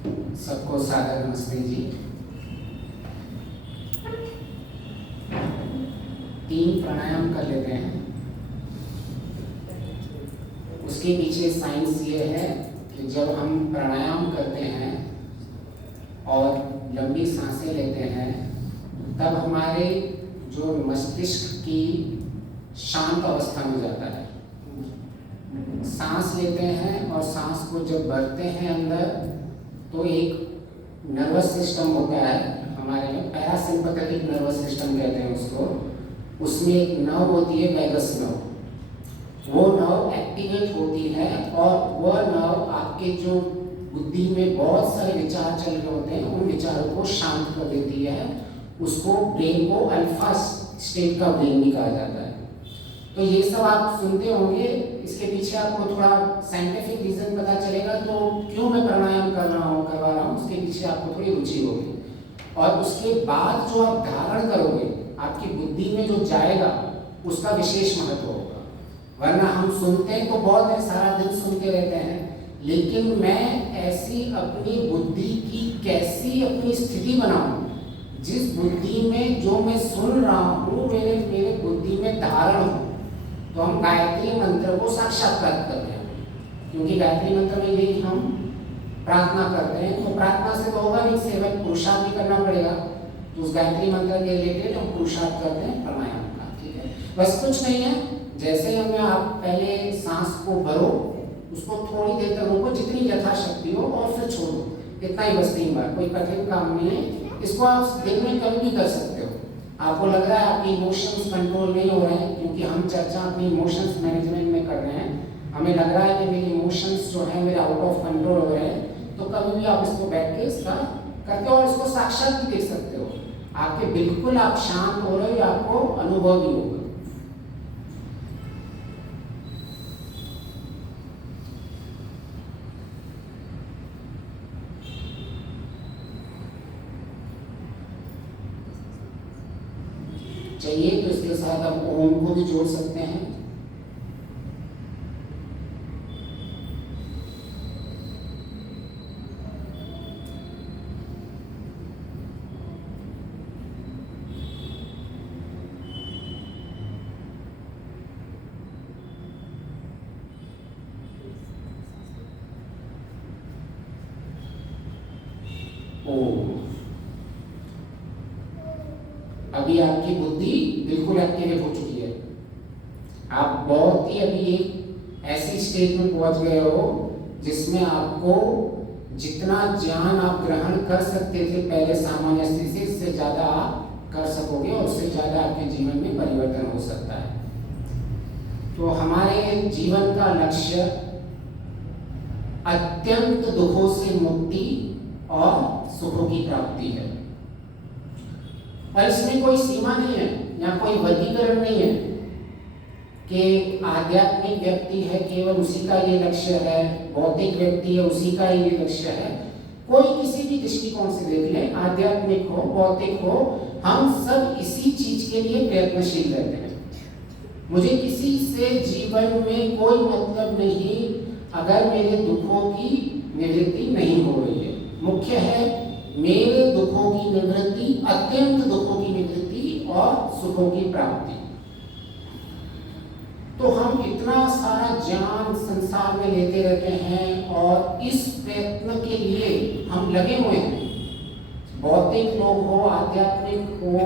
सबको सादर नमस्ते जी। 3 प्राणायाम कर लेते हैं। उसके पीछे साइंस ये है कि जब हम प्राणायाम करते हैं और लंबी सांसें लेते हैं तब हमारे जो मस्तिष्क की शांत अवस्था में जाता है। सांस लेते हैं और सांस को जब भरते हैं अंदर तो एक नर्वस सिस्टम होता है हमारे में, पैरासिम्पैथेटिक नर्वस सिस्टम कहते हैं उसको। उसमें एक नर्व होती है वैगस नर्व, वो नर्व एक्टिवेट होती है और वह नर्व आपके जो बुद्धि में बहुत सारे विचार चल रहे होते हैं उन विचारों को शांत कर देती है। उसको ब्रेन को अल्फा स्टेट का ब्रेन भी कहा जाता है। तो ये सब आप सुनते होंगे, इसके पीछे आपको थोड़ा साइंटिफिक रीजन पता चलेगा तो क्यों मैं प्राणायाम करवा रहा हूँ उसके पीछे आपको थोड़ी रुचि होगी। और उसके बाद जो आप धारण करोगे आपकी बुद्धि में जो जाएगा उसका विशेष महत्व होगा। वरना हम सुनते हैं तो बहुत है, सारा दिन सुनते रहते हैं, लेकिन मैं ऐसी अपनी बुद्धि की कैसी अपनी स्थिति बनाऊं जिस बुद्धि में जो मैं सुन रहा हूँ मेरे बुद्धि में धारण हो। तो हम गायत्री मंत्र को साक्षात्कार करते हैं, क्योंकि गायत्री मंत्र में यही हम प्रार्थना करते हैं। तो प्रार्थना से तो होगा नहीं, सेवक पुरुषार्थ भी करना पड़ेगा। तो उस गायत्री मंत्र के रिलेटेड हम पुरुषार्थ करते हैं प्राणायाम का। ठीक है, बस कुछ नहीं है, जैसे हमें आप पहले सांस को भरो, उसको थोड़ी देर तक रोको जितनी यथाशक्ति हो और फिर छोड़ो। इतना ही बस 3 बार, कोई कठिन काम नहीं है। इसको आप दिन में कभी भी कर सकते हो। आपको लग रहा है आपके इमोशंस कंट्रोल नहीं हो रहे हैं, क्योंकि हम चर्चा अपनी इमोशंस मैनेजमेंट में कर रहे हैं। हमें लग रहा है कि मेरे इमोशंस जो है मेरे आउट ऑफ कंट्रोल हो रहे हैं, तो कभी भी आप इसको बैठ के इसका करते हो और इसको साक्षात भी देख सकते हो। आपके बिल्कुल आप शांत हो रहे हो, आपको अनुभव भी होगा। चाहिए तो इसके साथ आप ओम को भी जोड़ सकते हैं। ओम, अभी आपकी बुद्धि बिल्कुल एक्टिवेट हो चुकी है। आप बहुत ही अभी एक ऐसी स्टेज में पहुंच गए हो जिसमें आपको जितना ज्ञान आप ग्रहण कर सकते थे पहले सामान्य स्थिति से, इससे ज्यादा आप कर सकोगे और उससे ज्यादा आपके जीवन में परिवर्तन हो सकता है। तो हमारे जीवन का लक्ष्य अत्यंत दुखों से मुक्ति और सुखों की प्राप्ति है। और इसमें कोई सीमा नहीं है या कोई वर्गीकरण नहीं है कि आध्यात्मिक व्यक्ति है केवल उसी का ये लक्ष्य है, भौतिक व्यक्ति है उसी का ये लक्ष्य है। कोई किसी भी दृष्टिकोण से देख ले, आध्यात्मिक हो भौतिक हो, हम सब इसी चीज के लिए प्रयत्नशील रहते हैं। मुझे किसी से जीवन में कोई मतलब नहीं अगर मेरे दुखों की निवृत्ति नहीं हो रही है। मुख्य है मेरे दुखों की निवृत्ति, अत्यंत दुखों की निवृत्ति और सुखों की प्राप्ति। तो हम इतना सारा ज्ञान संसार में लेते रहते हैं और इस प्रयत्न के लिए हम लगे हुए हैं। भौतिक लोग हो, आध्यात्मिक हो,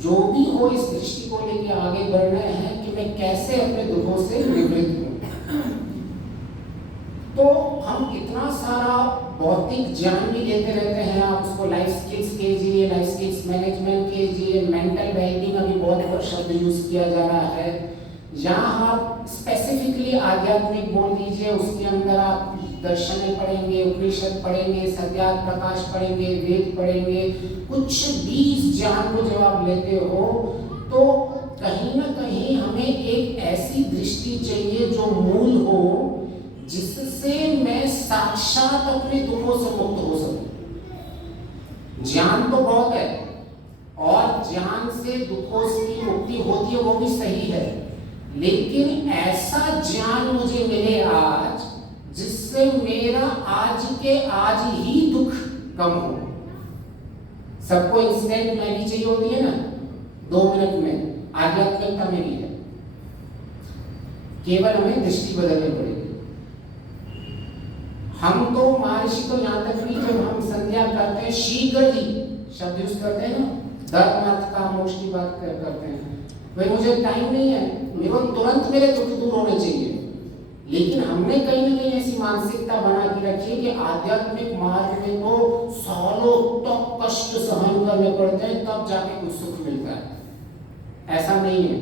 जो भी हो, इस दृष्टि को लेके आगे बढ़ रहे हैं कि मैं कैसे अपने दुखों से निवृत्त हूँ। तो हम इतना सारा भौतिक ज्ञान भी लेते रहते हैं। आप उसको लाइफ स्किल्स कीजिए, लाइफ स्किल्स मैनेजमेंट कीजिए, मेंटल वेलबींग अभी बहुत शब्द यूज किया जा रहा है। यहाँ आप स्पेसिफिकली आध्यात्मिक बोल दीजिए, उसके अंदर आप दर्शन पढ़ेंगे, उपनिषद पढ़ेंगे, सत्यार्थ प्रकाश पढ़ेंगे, वेद पढ़ेंगे। कुछ भी इस ज्ञान को जब आप लेते हो तो कहीं ना कहीं हमें एक ऐसी दृष्टि चाहिए जो मूल हो, जिससे मैं साक्षात अपने दुखों से मुक्त हो सकूं। ज्ञान तो बहुत है और ज्ञान से दुखों की मुक्ति होती है, वो भी सही है, लेकिन ऐसा ज्ञान मुझे मिले आज जिससे मेरा आज के आज ही दुख कम हो। सबको इंस्टेंट मैगी चाहिए होती है ना, 2 मिनट में, आध्यात्मिकता में भी है। केवल हमें दृष्टि बदलनी पड़ेगी। हम तो महर्षि तो यहाँ तक भी जब हम संध्या करते हैं शीघ्र ही शब्द यूज करते हैं ना, धर्म अर्थ का मोक्ष की बात करते हैं, भाई मुझे टाइम नहीं है, मेरे को तुरंत मेरे दुख दूर होने चाहिए। लेकिन हमने कहीं ना कहीं ऐसी मानसिकता बना के रखी है कि आध्यात्मिक मार्ग में तो सालों तक कष्ट सहन करने पड़ते हैं तब जाके कुछ सुख मिलता है। ऐसा नहीं है।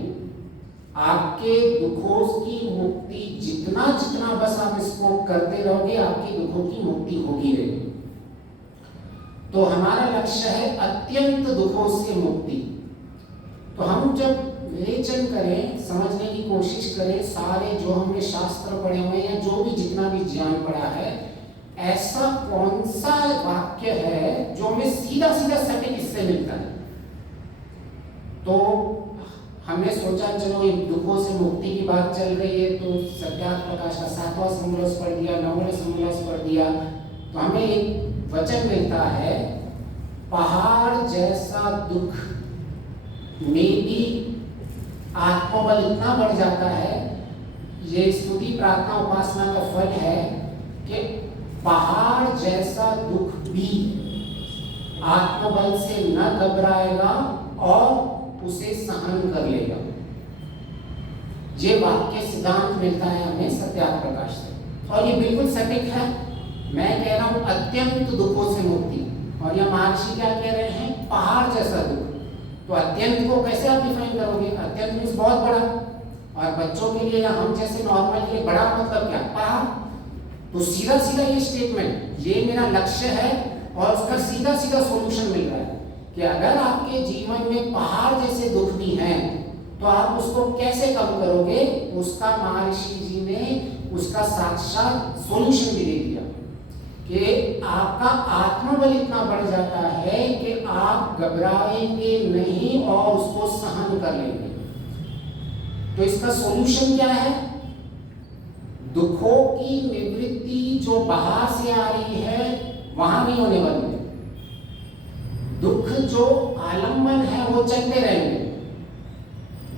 आपके दुखों की मुक्ति जितना जितना बस आप इसको करते रहोगे, आपकी दुखों की मुक्ति होगी रहेगी। तो हमारा लक्ष्य है अत्यंत दुखों से मुक्ति। तो हम जब विवेचन करें, समझने की कोशिश करें, सारे जो हमने शास्त्र पढ़े हुए हैं, जो भी जितना भी ज्ञान पढ़ा है, ऐसा कौन सा वाक्य है जो हमें सीधा सीधा सटीक इससे मिलता है। तो हमने सोचा चलो ये दुखों से मुक्ति की बात चल रही है, तो सत्यार्थ प्रकाश का 7वां समोल्लास पढ़ दिया, 9वां समोल्लास पढ़ दिया, तो हमें एक वचन मिलता है, पहाड़ जैसा दुख में भी आत्मबल इतना बढ़ जाता है। ये स्तुति प्रार्थना उपासना का फल है कि पहाड़ जैसा दुख भी आत्मबल से न घबराएगा और उसे सहन कर लेगा। ये वाक्य सिद्धांत मिलता है हमें सत्यार्थ प्रकाश से, और ये बिल्कुल सटीक है। मैं कह रहा हूं अत्यंत दुखों से मुक्ति, और यह महर्षि क्या कह रहे हैं, पहाड़ जैसा दुख। तो अत्यंत को कैसे आप डिफाइन करोगे? अत्यंत मीन्स बहुत बड़ा, और बच्चों के लिए या हम जैसे नॉर्मल के लिए बड़ा मतलब क्या, पहाड़। तो सीधा सीधा ये स्टेटमेंट, ये मेरा लक्ष्य है और उसका सीधा सीधा सॉल्यूशन मिल रहा है कि अगर आपके जीवन में पहाड़ जैसे दुख भी हैं तो आप उसको कैसे कम करोगे। उसका महर्षि जी ने उसका साक्षात सॉल्यूशन भी दे दिया कि आपका आत्मबल इतना बढ़ जाता है कि आप घबराएंगे नहीं और उसको सहन कर लेंगे। तो इसका सॉल्यूशन क्या है? दुखों की निवृत्ति जो बाहर से आ रही है वहां नहीं होने वाली है। दुख जो आलम्बन है वो चलते रहेंगे,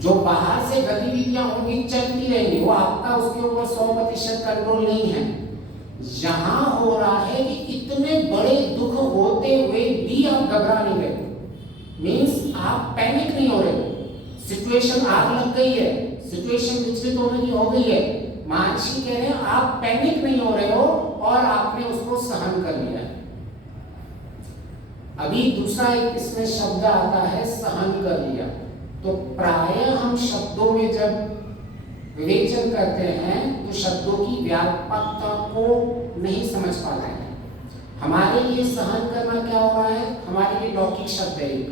जो बाहर से गतिविधियां होंगी चलती रहेंगी, वो आपका उसके ऊपर 100% कंट्रोल नहीं है। यहां हो रहा है कि इतने बड़े दुख होते हुए भी आप घबरा नहीं रहे, मीन्स आप पैनिक नहीं हो रहे। सिचुएशन आग लग गई है, सिचुएशन विचलित होने की हो गई है, महर्षि कह रहे हैं आप पैनिक नहीं हो रहे हो और आपने उसको सहन कर लिया है। अभी दूसरा एक इसमें शब्द आता है सहन कर लिया। तो प्रायः हम शब्दों में जब विवेचन करते हैं तो शब्दों की व्यापकता को नहीं समझ पाते हैं। हमारे लिए सहन करना क्या हो रहा है, हमारे लिए लौकिक शब्द है एक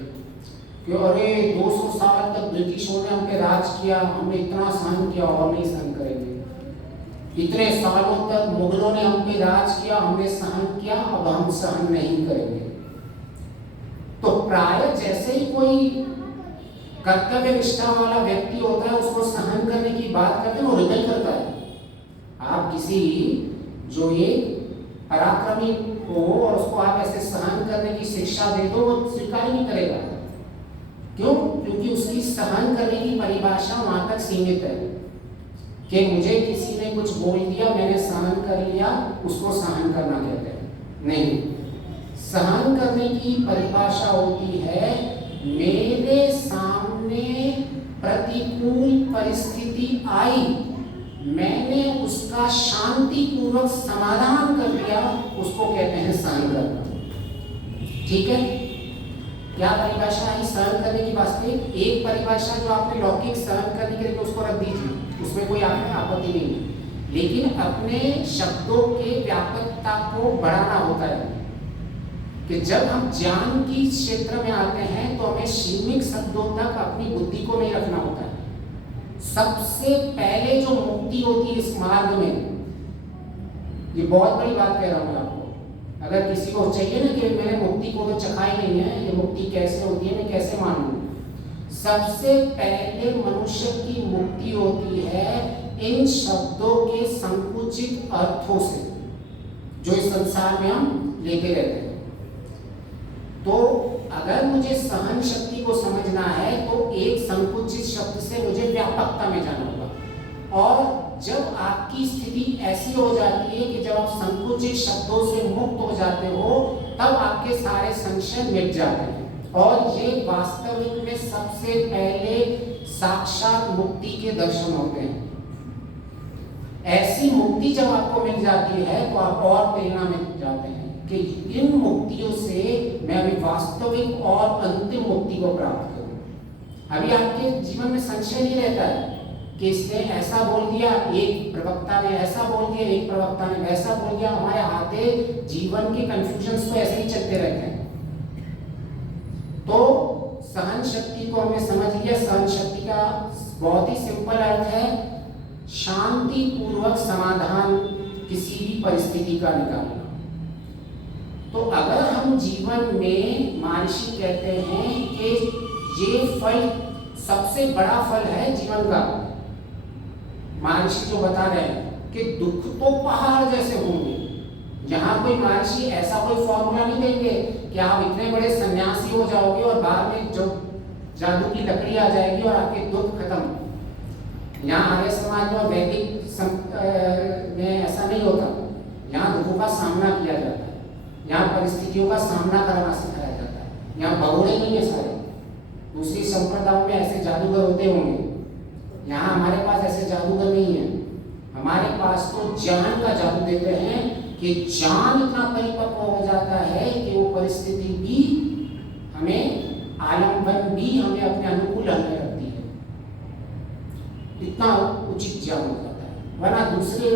कि अरे 200 साल तक ब्रिटिशों ने हम पे राज किया, हमने इतना सहन किया और नहीं सहन करेंगे। इतने सालों तक मुगलों ने हम पे राज किया, हमने सहन किया, अब हम सहन नहीं करेंगे। तो प्रायः जैसे ही कोई कर्तव्य निष्ठा वाला व्यक्ति होता है उसको सहन करने की बात करते हैं, वो रिबेल करता है। आप किसी जो ये पराक्रमी हो और उसको आप ऐसे सहन करने की शिक्षा दे दो, वो स्वीकार नहीं करेगा। क्यों? क्योंकि उसकी सहन करने की परिभाषा वहां तक सीमित है कि मुझे किसी ने कुछ बोल दिया, मैंने सहन कर लिया, उसको सहन करना कहते हैं। नहीं, सहन करने की परिभाषा होती है मेरे सामने प्रतिकूल परिस्थिति आई, मैंने उसका शांतिपूर्वक समाधान कर दिया, उसको कहते हैं सहन करना। ठीक है? क्या परिभाषा है सहन करने की? वास्तविक एक परिभाषा जो आपने लौकिक सहन करने के लिए उसको रख दीजिए, उसमें कोई आपत्ति नहीं है, लेकिन अपने शब्दों के व्यापकता को बढ़ाना होता है कि जब हम ज्ञान की क्षेत्र में आते हैं तो हमें सीमित शब्दों तक अपनी बुद्धि को नहीं रखना होता है। सबसे पहले जो मुक्ति होती है इस मार्ग में, ये बहुत बड़ी बात कह रहा हूं आपको, अगर किसी को चाहिए ना कि मैंने मुक्ति को तो चखाई नहीं है, ये मुक्ति कैसे होती है, मैं कैसे मानूं? सबसे पहले मनुष्य की मुक्ति होती है इन शब्दों के संकुचित अर्थों से जो इस संसार में हम लेते रहते हैं। तो अगर मुझे सहन शक्ति को समझना है तो एक संकुचित शब्द से मुझे व्यापकता में जाना होगा। और जब आपकी स्थिति ऐसी हो जाती है कि जब आप संकुचित शब्दों से मुक्त हो जाते हो, तब आपके सारे संशय मिट जाते हैं। और ये वास्तविक में सबसे पहले साक्षात मुक्ति के दर्शन होते हैं। ऐसी मुक्ति जब आपको मिल जाती है तो आप और प्रेरणा में जाते हैं कि इन मुक्तियों से मैं अभी वास्तविक और अंतिम मुक्ति को प्राप्त करूं। अभी आपके जीवन में संशय नहीं रहता है कि इसने ऐसा बोल दिया, एक प्रवक्ता ने ऐसा बोल दिया, एक प्रवक्ता ने वैसा बोल दिया। हमारे हाथे जीवन के कंफ्यूजन्स तो ऐसे ही चलते रहते हैं। तो सहन शक्ति को हमने समझ लिया। सहन शक्ति का बहुत ही सिंपल अर्थ है शांति पूर्वक समाधान किसी भी परिस्थिति का निकालना। तो अगर हम जीवन में महर्षि कहते हैं कि ये फल सबसे बड़ा फल है जीवन का, महर्षि जो बता रहे हैं कि दुख तो पहाड़ जैसे होंगे। यहाँ कोई महर्षि ऐसा कोई फॉर्मूला नहीं देंगे कि आप इतने बड़े सन्यासी हो जाओगे और बाद में जो जादू की लकड़ी आ जाएगी और आपके दुख खत्म। यहाँ आर्य समाज में वैदिक में ऐसा नहीं होता। यहाँ दुखों का सामना किया जाता है, यहाँ परिस्थितियों का सामना करना सिखाया जाता है। यहाँ भगोड़े नहीं है सारे। दूसरी संप्रदायों में ऐसे जादूगर होते होंगे, यहाँ हमारे पास ऐसे जादूगर नहीं है। हमारे पास तो ज्ञान का जादू देते हैं कि ज्ञान इतना परिपक्व हो जाता है कि वो परिस्थिति भी हमें आलम्बन भी हमें अपने अनुकूल हमें रखती है। इतना उचित ज्ञान हो जाता है। वरना दूसरे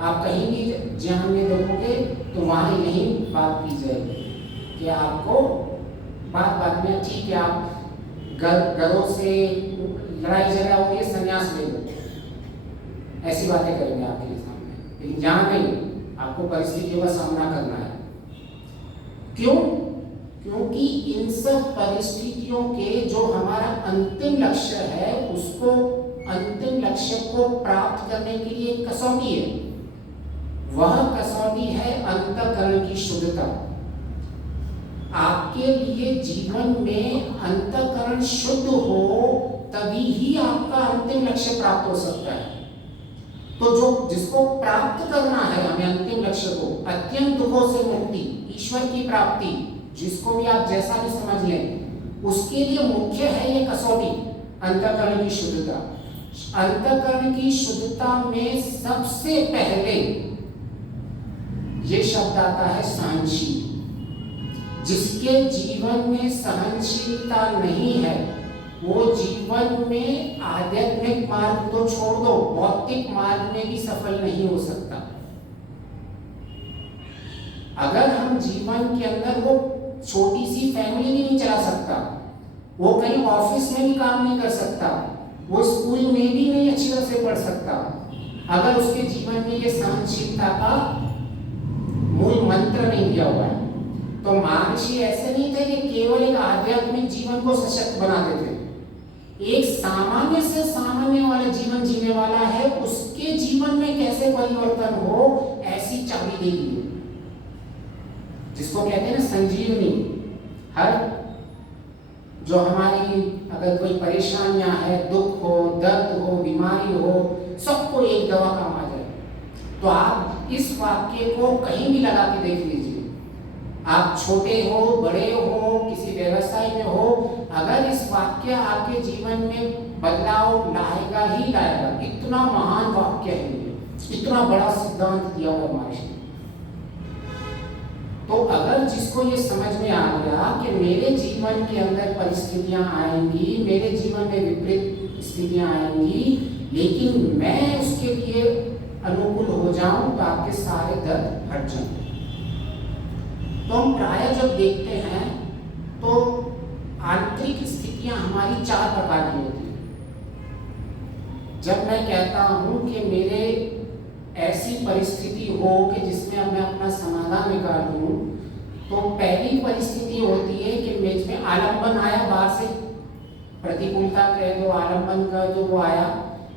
आप कहीं भी ज्ञान में देखोगे तो वहाँ यही बात की जाएगी कि आपको बात में ठीक है, आप घरों से लड़ाई झगड़ा हो गई, संन्यास ले लो, ऐसी बातें करेंगे आपके सामने। लेकिन यहाँ नहीं, आपको परिस्थितियों का सामना करना है। क्यों? क्योंकि इन सब परिस्थितियों के जो हमारा अंतिम लक्ष्य है, उसको अंतिम लक्ष्य को प्राप्त करने के लिए एक कसौटी है। वह कसौटी है अंतःकरण की शुद्धता। आपके लिए जीवन में अंतःकरण शुद्ध हो तभी ही आपका अंतिम लक्ष्य प्राप्त हो सकता है। तो जो जिसको प्राप्त करना है हमें अंतिम लक्ष्य को, अत्यंत दुखों से मुक्ति, ईश्वर की प्राप्ति, जिसको भी आप जैसा भी समझ लें, उसके लिए मुख्य है ये कसौटी अंतःकरण की शुद्धता। अंतःकरण की शुद्धता में सबसे पहले ये शब्द आता है सहनशील। जिसके जीवन में सहनशीलता नहीं है वो जीवन में आध्यात्मिक मार्ग तो छोड़ दो, भौतिक मार्ग में भी सफल नहीं हो सकता। अगर हम जीवन के अंदर वो छोटी सी फैमिली भी नहीं चला सकता, वो कहीं ऑफिस में भी काम नहीं कर सकता, वो स्कूल में भी नहीं अच्छी तरह से पढ़ सकता, अगर उसके जीवन में ये सहनशीलता का मूल मंत्र नहीं दिया हुआ है। तो महर्षि ऐसे नहीं थे कि केवल एक आध्यात्मिक जीवन को सशक्त बना देते। एक सामान्य से सामान्य वाला जीवन जीने वाला है, उसके जीवन में कैसे परिवर्तन हो ऐसी चाबी दे दी, जिसको कहते हैं ना संजीवनी। हर जो हमारी अगर कोई परेशानियां है, दुख हो, दर्द हो, बीमारी हो, सबको एक दवा काम आ जाए। तो आप इस वाक्य को कहीं भी लगा के देख लीजिए। आप छोटे हो, बड़े हो, किसी व्यवसाय में हो, अगर इस वाक्य आपके जीवन में बदलाव लाएगा ही लाएगा। इतना महान वाक्य है ये, इतना बड़ा सिद्धांत दिया हुआ महर्षि। तो अगर जिसको ये समझ में आ गया कि मेरे जीवन के अंदर परिस्थितियां आएंगी, मेरे जीवन में विपरीत स्थितियां आएंगी, लेकिन मैं उसके लिए अनुकूल हो जाऊं तो आपके सारे दर्द हट जाएंगे। तो हम प्राय जब देखते हैं तो आंतरिक स्थितियां हमारी 4 प्रकार की होती हैं। जब मैं कहता हूं कि मेरे ऐसी परिस्थिति हो कि जिसमें अब मैं अपना समाधान निकाल दूं, तो पहली परिस्थिति होती है कि मेज में आलंबन आया, बाहर से प्रतिकूलता कह दो, आलंबन का जो वो आया,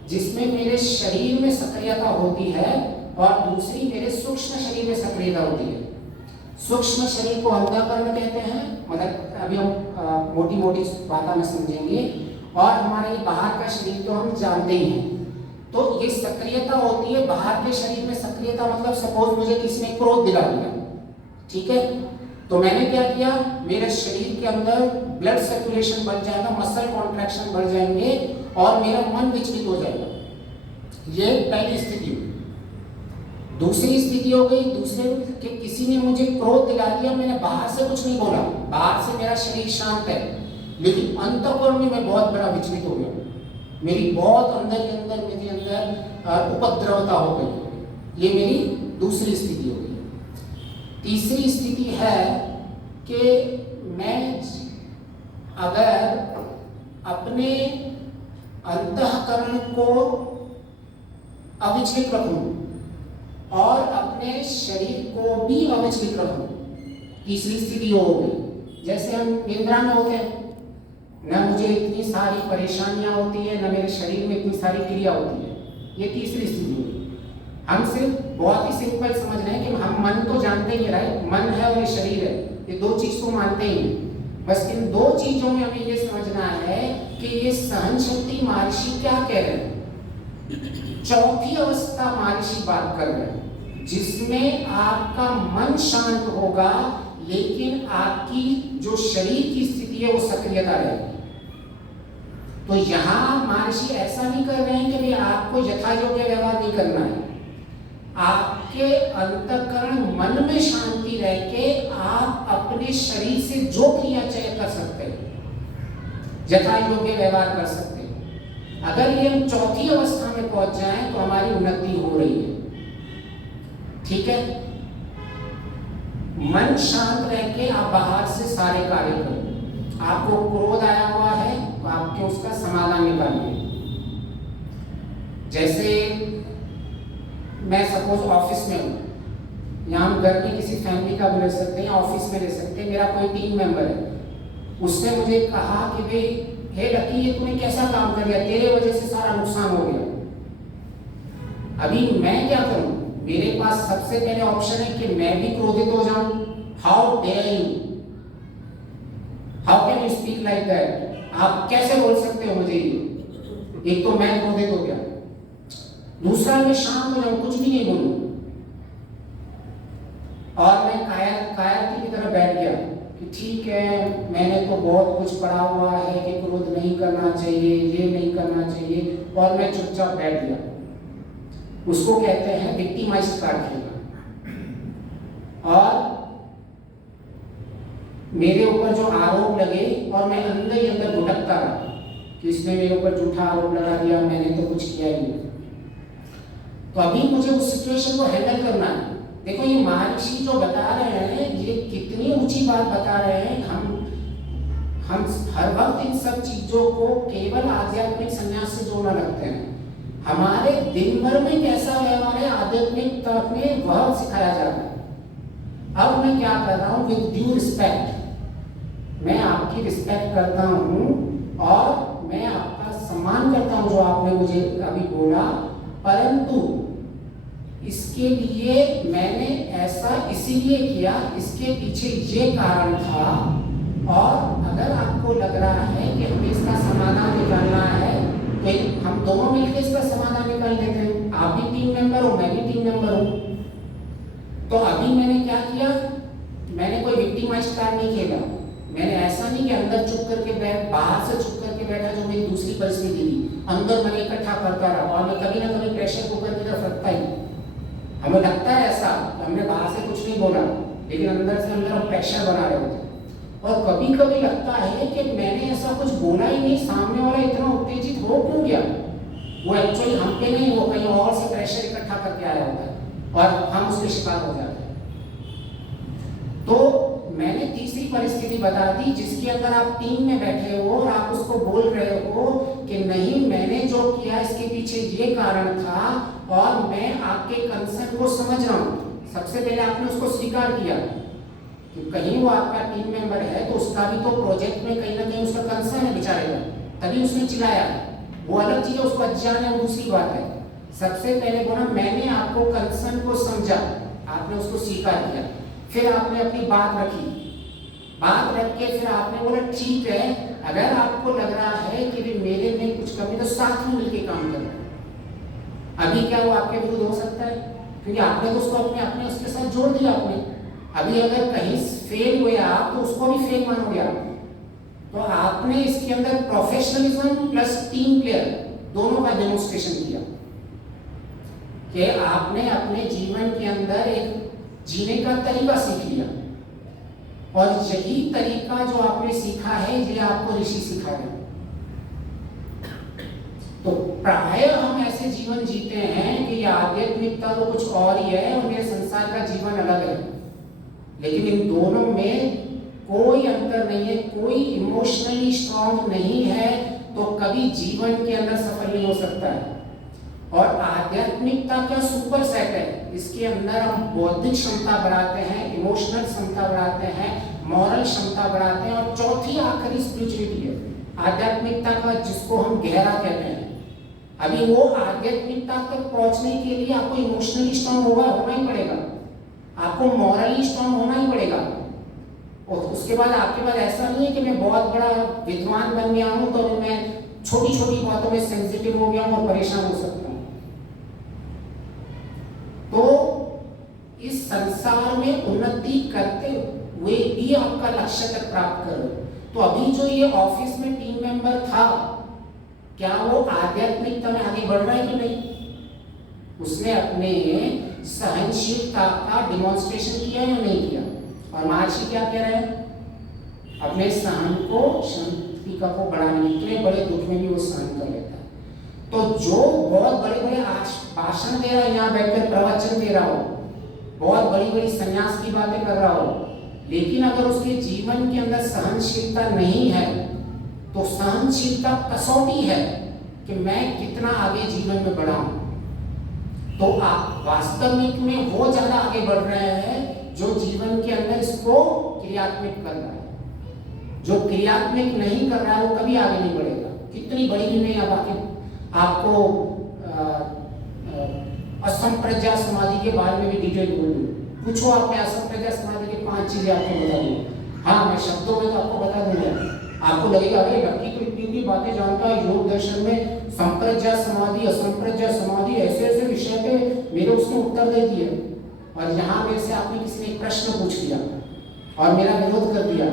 जिसमें मेरे शरीर में सक्रियता होती है और दूसरी मेरे सूक्ष्म शरीर में सक्रियता होती है। सूक्ष्म शरीर को अंतःकरण कहते हैं, मतलब अभी हम मोटी मोटी बातें में समझेंगे, और हमारा ये बाहर का शरीर तो हम जानते ही हैं। तो ये सक्रियता होती है बाहर के शरीर में सक्रियता, मतलब सपोज मुझे किसी ने क्रोध दिला दिया, ठीक है, तो मैंने क्या किया, मेरे शरीर के अंदर ब्लड सर्कुलेशन बढ़ जाएगा, मसल कॉन्ट्रैक्शन बढ़ जाएंगे और मेरा मन विचलित हो जाएगा। ये पहली स्थिति हुई। दूसरी स्थिति हो गई, दूसरे कि किसी ने मुझे क्रोध दिला दिया, मैंने बाहर से कुछ नहीं बोला, बाहर से मेरा शरीर शांत है, लेकिन अंतःकरण में मैं बहुत बड़ा विचलित हो गया, मेरी बहुत अंदर के अंदर मेरे अंदर उपद्रवता हो गई। ये मेरी दूसरी स्थिति हो गई। तीसरी स्थिति है कि मैं अगर अपने अंतःकरण को अविचलित रखूं और अपने शरीर को भी अविचलित रखूं, तीसरी स्थिति हो गई। जैसे हम निद्रा में होते हैं, न मुझे इतनी सारी परेशानियां होती है, न मेरे शरीर में इतनी सारी क्रिया होती है, ये तीसरी स्थिति हुई। हम सिर्फ बहुत ही सिंपल समझ रहे हैं कि हम मन तो जानते ही राइट, मन है और ये शरीर है, ये दो चीज को मानते ही हैं। बस इन दो चीजों में हमें ये समझना है कि ये सहन शक्ति महर्षि क्या कह रहे हैं। चौथी अवस्था महर्षि बात कर रहे हैं, जिसमें आपका मन शांत होगा लेकिन आपकी जो शरीर की स्थिति है वो सक्रियता रहेगी। तो यहाँ महर्षि ऐसा नहीं कर रहे हैं कि भाई आपको यथा योग्य व्यवहार नहीं करना है, आपके अंतःकरण मन में शांति रह के आप अपने शरीर से जो क्रिया चाहे कर सकते हैं, यथा योग्य व्यवहार कर सकते हैं। अगर ये हम चौथी अवस्था में पहुंच जाएं तो हमारी उन्नति हो रही है, ठीक है। मन शांत रह के आप बाहर से सारे कार्य करो। आपको क्रोध आया हुआ है तो आपके उसका समाधान निकालिए। जैसे मैं सपोज ऑफिस में हूँ, या हम घर में किसी फैमिली का भी रह सकते हैं, ऑफिस में रह सकते हैं, मेरा कोई टीम मेंबर है, उसने मुझे कहा कि भाई हे लकी ये तूने कैसा काम कर लिया, तेरे वजह से सारा नुकसान हो गया। अभी मैं क्या करूं, मेरे पास सबसे पहले ऑप्शन है कि मैं भी क्रोधित हो जाऊं। How dare you, how can you speak like that, आप कैसे बोल सकते हो मुझे ये। एक तो मैं क्रोधित हो गया, दूसरा मैं शांत हो जाऊं, कुछ भी नहीं बोलूं, और मैं कायर की तरह बैठ गया कि ठीक है मैंने तो बहुत कुछ पढ़ा हुआ है कि क्रोध नहीं करना चाहिए, ये नहीं करना चाहिए, और मैं चुपचाप बैठ गया। उसको कहते हैं विक्टिमाइज्ड कार्ड खेलना। और मेरे ऊपर जो आरोप लगे और मैं अंदर ही अंदर भुटकता रहा कि इसने मेरे ऊपर झूठा आरोप लगा दिया, मैंने तो कुछ किया ही नहीं। तो अभी मुझे उस सिचुएशन को हैंडल करना है। देखो ये महर्षि जो बता रहे हैं ये कितनी ऊंची बात बता रहे हैं। हम हर वक्त इन सब चीजों को केवल आध्यात्मिक संन्यास से जोड़ना लगते हैं। हमारे दिन भर में कैसा व्यवहार है आध्यात्मिकता में वह सिखाया जा रहा है। अब मैं क्या कर रहा हूँ, विद ड्यू रिस्पेक्ट, मैं आपकी रिस्पेक्ट करता हूँ और मैं आपका सम्मान करता हूँ जो आपने मुझे अभी बोला, परंतु इसके लिए मैंने ऐसा इसीलिए किया, इसके पीछे ये कारण था, और अगर आपको लग रहा है कि हमें इसका समाधान निकालना है तो हम दोनों मिलकर इसका समाधान निकाल लेते हैं। आप भी टीम मेंबर हो, मैं भी टीम मेंबर हूँ। तो अभी मैंने क्या किया, मैंने कोई विक्टिमाइज्ड कार्ड नहीं खेला। मैंने ऐसा नहीं कि अंदर चुप करके बैठ, बाहर से चुप करके बैठा जो मेरी दूसरी परिस्थिति थी, अंदर मैंने इकट्ठा करता रहा, और मैं कभी ना कभी प्रेशर कुकर की तरफ रखता ही। हमें लगता है ऐसा, हमने बाहर से कुछ नहीं बोला, लेकिन अंदर से अंदर हम प्रेशर बना रहे होते। और कभी कभी लगता है कि मैंने ऐसा कुछ बोला ही नहीं, सामने वाला इतना उत्तेजित हो क्यों गया। वो एक्चुअली हम पे नहीं, वो कहीं और से प्रेशर इकट्ठा करके आया होता है और हम उसके शिकार हो जाते हैं। तो मैंने तीसरी परिस्थिति बता दी जिसके अंदर आप टीम में बैठे हो और आप उसको बोल रहे हो कि नहीं मैंने जो किया इसके पीछे ये कारण था और मैं आपके कंसर्न को समझ रहा हूँ। सबसे पहले आपने उसको स्वीकार किया कि कहीं वो आपका टीम मेंबर है तो उसका भी तो प्रोजेक्ट में कहीं ना कहीं उसका कंसर्न है बेचारे का, तभी उसने चिल्लाया। वो अलग चीज है, उसको अज्ञान है, वो दूसरी बात है। सबसे पहले बोला मैंने आपको कंसर्न को समझा, आपने उसको स्वीकार किया, फिर आपने अपनी बात रखी, बात रख के फिर आपने बोला ठीक है, अगर आपको लग रहा है कि भी मेरे में कुछ कमी, तो साथ में मिलकर काम करना। अभी क्या वो आपके विरुद्ध हो सकता है, क्योंकि आपने तो उसको अपने अपने उसके साथ जोड़ दिया आपने। अभी अगर कहीं फेल हुए आप तो उसको भी फेल मानोगे आप। तो आपने इसके अंदर प्रोफेशनलिज्म प्लस टीम प्लेयर दोनों का डेमोन्स्ट्रेशन किया कि आपने अपने जीवन के अंदर एक जीने का तरीका सीख लिया, और यही तरीका जो आपने सीखा है ये आपको ऋषि सिखा रहे हैं। तो प्राय हम ऐसे जीवन जीते हैं कि ये आध्यात्मिकता तो कुछ और ही है और मेरे संसार का जीवन अलग है, लेकिन इन दोनों में कोई अंतर नहीं है, कोई इमोशनली स्ट्रांग नहीं है तो कभी जीवन के अंदर सफल नहीं हो सकता है। और आध्यात्मिकता क्या सुपर सेट है, इसके अंदर हम बौद्धिक क्षमता बढ़ाते हैं, इमोशनल क्षमता बढ़ाते हैं, मॉरल क्षमता बढ़ाते हैं, और चौथी आखिरी स्पिरिचुअलिटी है आध्यात्मिकता का, जिसको हम गहरा कहते हैं। अभी वो आध्यात्मिकता तक पहुंचने के लिए आपको इमोशनली स्ट्रांग होना ही पड़ेगा, आपको मॉरली स्ट्रांग होना ही पड़ेगा। और उसके बाद आपके पास ऐसा नहीं है कि मैं बहुत बड़ा विद्वान बन गया हूं तो मैं छोटी छोटी बातों में सेंसिटिव हो गया हूं और परेशान हो सकता हूं। तो इस संसार में उन्नति करते हुए भी आपका लक्ष्य तक प्राप्त करो। तो अभी जो ये ऑफिस में टीम मेंबर था, क्या वो आध्यात्मिकता में आगे बढ़ रहा है कि नहीं? उसने अपने सहनशीलता का डिमॉन्स्ट्रेशन किया या नहीं किया? और महर्षि क्या कह रहे हैं? अपने सहन को, शांतिका को बढ़ाने में, इतने बड़े दुख में भी वो सहन कर लेता है। तो जो बहुत बड़े बड़े भाषण दे रहा है, यहाँ बैठकर प्रवचन दे रहा हो, बहुत बड़ी बड़ी संन्यास की बातें कर रहा हो, लेकिन अगर उसके जीवन के अंदर सहनशीलता नहीं है, तो सहनशीलता कसौटी है कि मैं कितना आगे जीवन में बढ़ा हूं। तो आप वास्तव में वो ज्यादा आगे बढ़ रहे हैं जो जीवन के अंदर इसको क्रियात्मक कर रहा है। जो क्रियात्मक नहीं कर रहा है वो कभी आगे नहीं बढ़ेगा, कितनी बड़ी भी नहीं। अब आपको असंप्रज्ञा समाधि के बारे में भी डिटेल बोल दूं, पूछो आपने असंप्रज्ञा समाधि की 5 चीजें आपको बता दूं। हाँ, मैं शब्दों में तो आपको बता दूंगा, आपको लगेगा अरे लक्की तो इतनी बातें जानता है, योग दर्शन में संप्रज्ञा समाधि, असंप्रज्ञा समाधि, ऐसे ऐसे विषय पे मेरे उसने उत्तर दे दिए, और यहाँ मेरे से आपने किसी ने एक प्रश्न पूछ लिया और मेरा विरोध कर दिया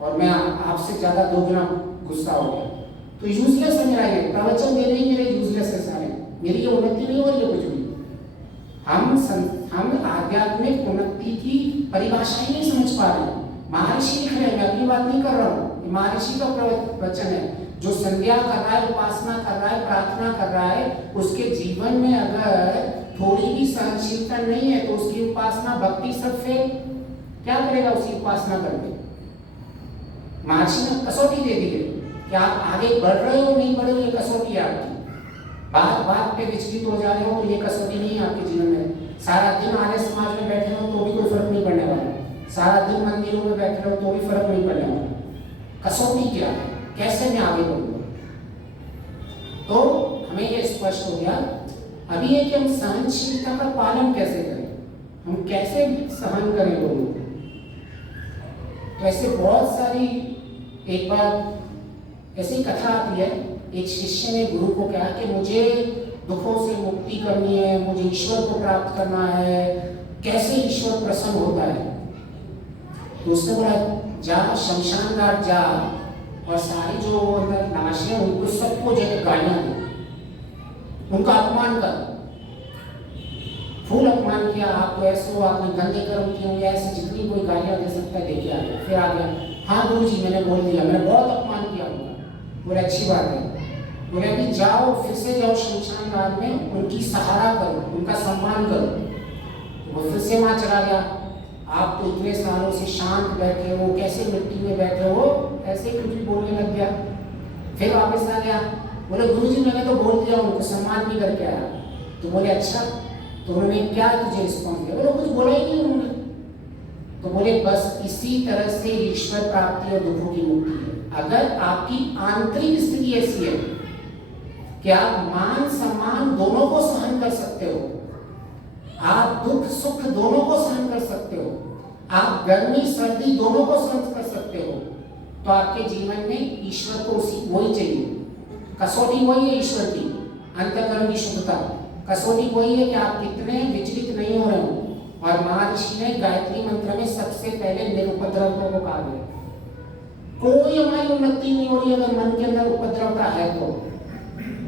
और मैं आपसे ज्यादा 2 गुना गुस्सा हो गया, तो यूजलेस है मेरा ये प्रवचन देने ही मेरे यूजलेस है सारे, मेरी ये उन्नति नहीं हो रही है कुछ भी। हम आध्यात्मिक उन्नति की परिभाषा ही नहीं समझ पा रहे हैं। महर्षि लिख रहे हैं, मैं अपनी बात नहीं कर रहा हूँ, महर्षि का प्रवचन है। जो संध्या कर रहा है, उपासना कर रहा है, प्रार्थना कर रहा है, उसके जीवन में अगर थोड़ी भी सहनशीलता नहीं है तो उसकी उपासना भक्ति सब फेल। क्या करेगा उसी उपासना करके? महर्षि ने कसौटी दे दी है कि आप आगे बढ़ रहे हो नहीं बढ़ रहे हो, ये कसौटी है आपकी। बात बात पे विचलित हो जा रहे हो तो ये कसौटी नहीं है आपके जीवन में। सारा दिन आर्य समाज में बैठे हो तो भी कोई फर्क नहीं पड़ने वाला, सारा दिन मंदिरों में बैठे रहो तो भी फर्क नहीं पड़ने वाला। कसौटी क्या है, कैसे मैं आगे बढ़ूंगा? तो हमें ये स्पष्ट हो गया अभी है कि हम सहनशीलता का पालन कैसे करें, हम कैसे सहन करें लोगों को। तो ऐसे बहुत सारी, एक बार ऐसी कथा आती है, एक शिष्य ने गुरु को कहा कि मुझे दुखों से मुक्ति करनी है, मुझे ईश्वर को प्राप्त करना है, कैसे ईश्वर प्रसन्न होता है? तो उसने बोला जा शमशान घाट जा और सारी जो अंदर लाशें हैं उनको सबको जगह गालियां दे, उनका अपमान कर, फूल अपमान किया, आप तो ऐसे हो, आपने गंदे कर्म किए होंगे, ऐसे जितनी कोई गालियां दे सकता है देखिए आगे। फिर आ गया, हाँ गुरु जी मैंने बोल दिया, मैंने बहुत अपमान किया उनका। बोले अच्छी बात है, बोले अभी जाओ फिर से जाओ शमशान घाट में, उनकी सहारा करो, उनका सम्मान करो। वो फिर से वहां चला गया, आप तो इतने सालों से शांत बैठे हो, कैसे मिट्टी में बैठे हो, ऐसे कुछ भी बोलने लग गया। फिर वापस आ गया, बोले गुरुजी मैंने तो बोल दिया, उनको सम्मान भी करके आया। तो बोले अच्छा, तो उन्होंने क्या तुझे रिस्पॉन्स दिया? बोले कुछ बोला ही नहीं उन्होंने। तो बोले बस इसी तरह से ईश्वर प्राप्ति और दुखों की मुक्ति है। अगर आपकी आंतरिक स्थिति ऐसी है कि आप मान सम्मान दोनों को सहन कर सकते हो, आप दुख सुख दोनों को सहन कर सकते हो, आप गर्मी सर्दी दोनों को सहन कर सकते हो, तो आपके जीवन में ईश्वर को वही चाहिए। कसौटी वही है ईश्वर की, अंतःकरण की शुद्धता। कसौटी वही है कि आप कितने विचलित नहीं हो रहे हो। और महर्षि ने गायत्री मंत्र में सबसे पहले निरुपद्रवता को कहा गया। कोई हमारी उन्नति नहीं हो रही अगर मन के अंदर उपद्रवता है तो,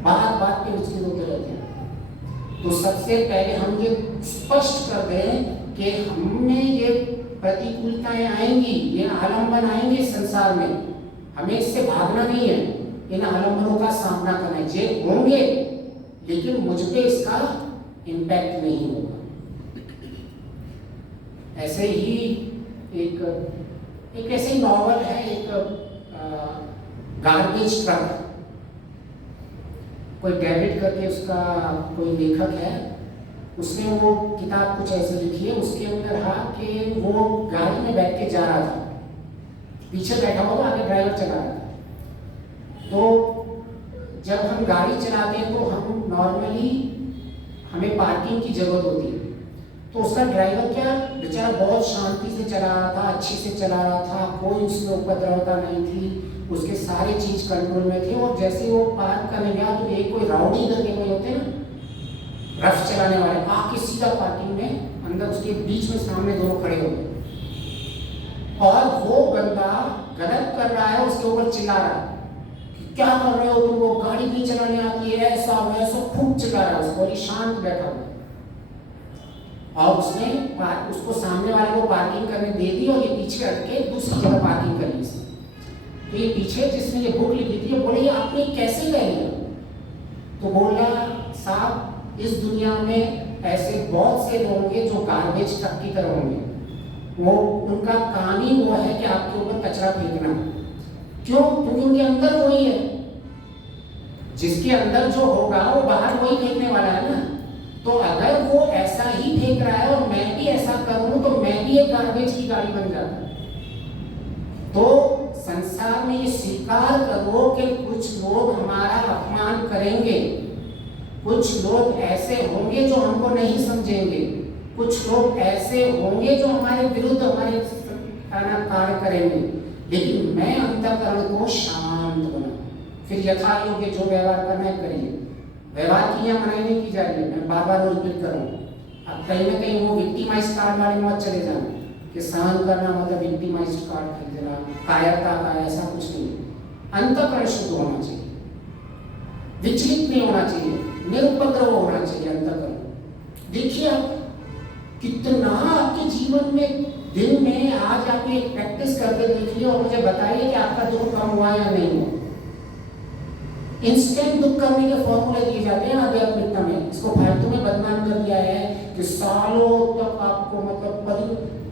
बात बात पे विचलित होते रहते हैं। तो सबसे पहले हम ये स्पष्ट कर दें कि हमें ये प्रतिकूलताएं आएंगी, ये आलम्बन आएंगे संसार में, हमें इससे भागना नहीं है, इन आलम्बनों का सामना करना है। ये होंगे लेकिन मुझ पे इसका इम्पैक्ट नहीं होगा। ऐसे ही एक ऐसे ही नॉवल है, एक गार्बेज ट्रक, कोई डेविड करके उसका कोई लेखक है, उसने वो किताब कुछ ऐसे लिखी है। उसके अंदर था कि वो गाड़ी में बैठ के जा रहा था, पीछे बैठा हुआ आगे ड्राइवर चला रहा था। तो जब हम गाड़ी चलाते हैं तो हम नॉर्मली हमें पार्किंग की जरूरत होती है। तो उसका ड्राइवर क्या बेचारा बहुत शांति से चला रहा था, अच्छे से चला रहा था, कोई उसमें उपद्रवता नहीं थी, उसके सारे चीज कंट्रोल में थे। और जैसे वो पार्क करने गया तो एक कोई राउडी करके कोई होते हैं ना रफ चलाने वाले, आके सीधा पार्किंग में अंदर उसके बीच में सामने दोनों खड़े हो गए और वो बंदा गलत कर रहा है, उसके ऊपर चिल्ला रहा है कि क्या कर रहे हो तुम, वो गाड़ी नहीं चलाने आती है, ऐसा वैसा खूब चिल्ला रहा है उसको। और शांत बैठा हुआ और उसने उसको सामने वाले को पार्किंग करने दे दी और ये पीछे हटके दूसरी जगह पार्किंग कर ली इसने। तो ये पीछे जिसने ये बुक लिखी थी, बोले ये आपने कैसे कर लिया? तो बोला साहब इस दुनिया में ऐसे बहुत से लोग होंगे जो गार्बेज ट्रक की तरह होंगे, वो उनका काम ही वो है कि आपके ऊपर कचरा फेंकना। क्यों? क्योंकि उनके अंदर वही है, जिसके अंदर जो होगा वो बाहर वही फेंकने वाला है ना। तो अगर वो ऐसा ही फेंक रहा है और मैं भी ऐसा करूं तो मैं भी एक गार्बेज की गाड़ी बन जाता। तो संसार में ये स्वीकार करो कि कुछ लोग हमारा अपमान करेंगे, कुछ लोग ऐसे होंगे जो हमको नहीं समझेंगे, कुछ लोग ऐसे होंगे जो हमारे विरुद्ध हमारे कार्य करेंगे, लेकिन मैं अंतःकरण को शांत बना, फिर यथा योग्य जो व्यवहार करना है करिए। व्यवहार की यहाँ मनाही नहीं की जा रही है, मैं बार बार रिपीट करूँ। अब कहीं ना कहीं वो विक्टिमाइज कार्ड वाले मत चले जाना कि सहन करना मतलब विक्टिमाइज कार्ड खरीदना, कायरता का ऐसा कुछ नहीं। अंतःकरण शुद्ध होना चाहिए, विचलित नहीं होना चाहिए, निरुपद्रव होना चाहिए अंतःकरण। देखिए आप कितना आपके जीवन में दिन में आज आप एक प्रैक्टिस करके देखिए और मुझे बताइए कि आपका दुख कम हुआ या नहीं हुआ। इंस्टेंट दुख करने के फॉर्मूले दिए जाते हैं आध्यात्मिकता में, इसको फालतू में बदनाम कर दिया है कि सालों तक आपको मतलब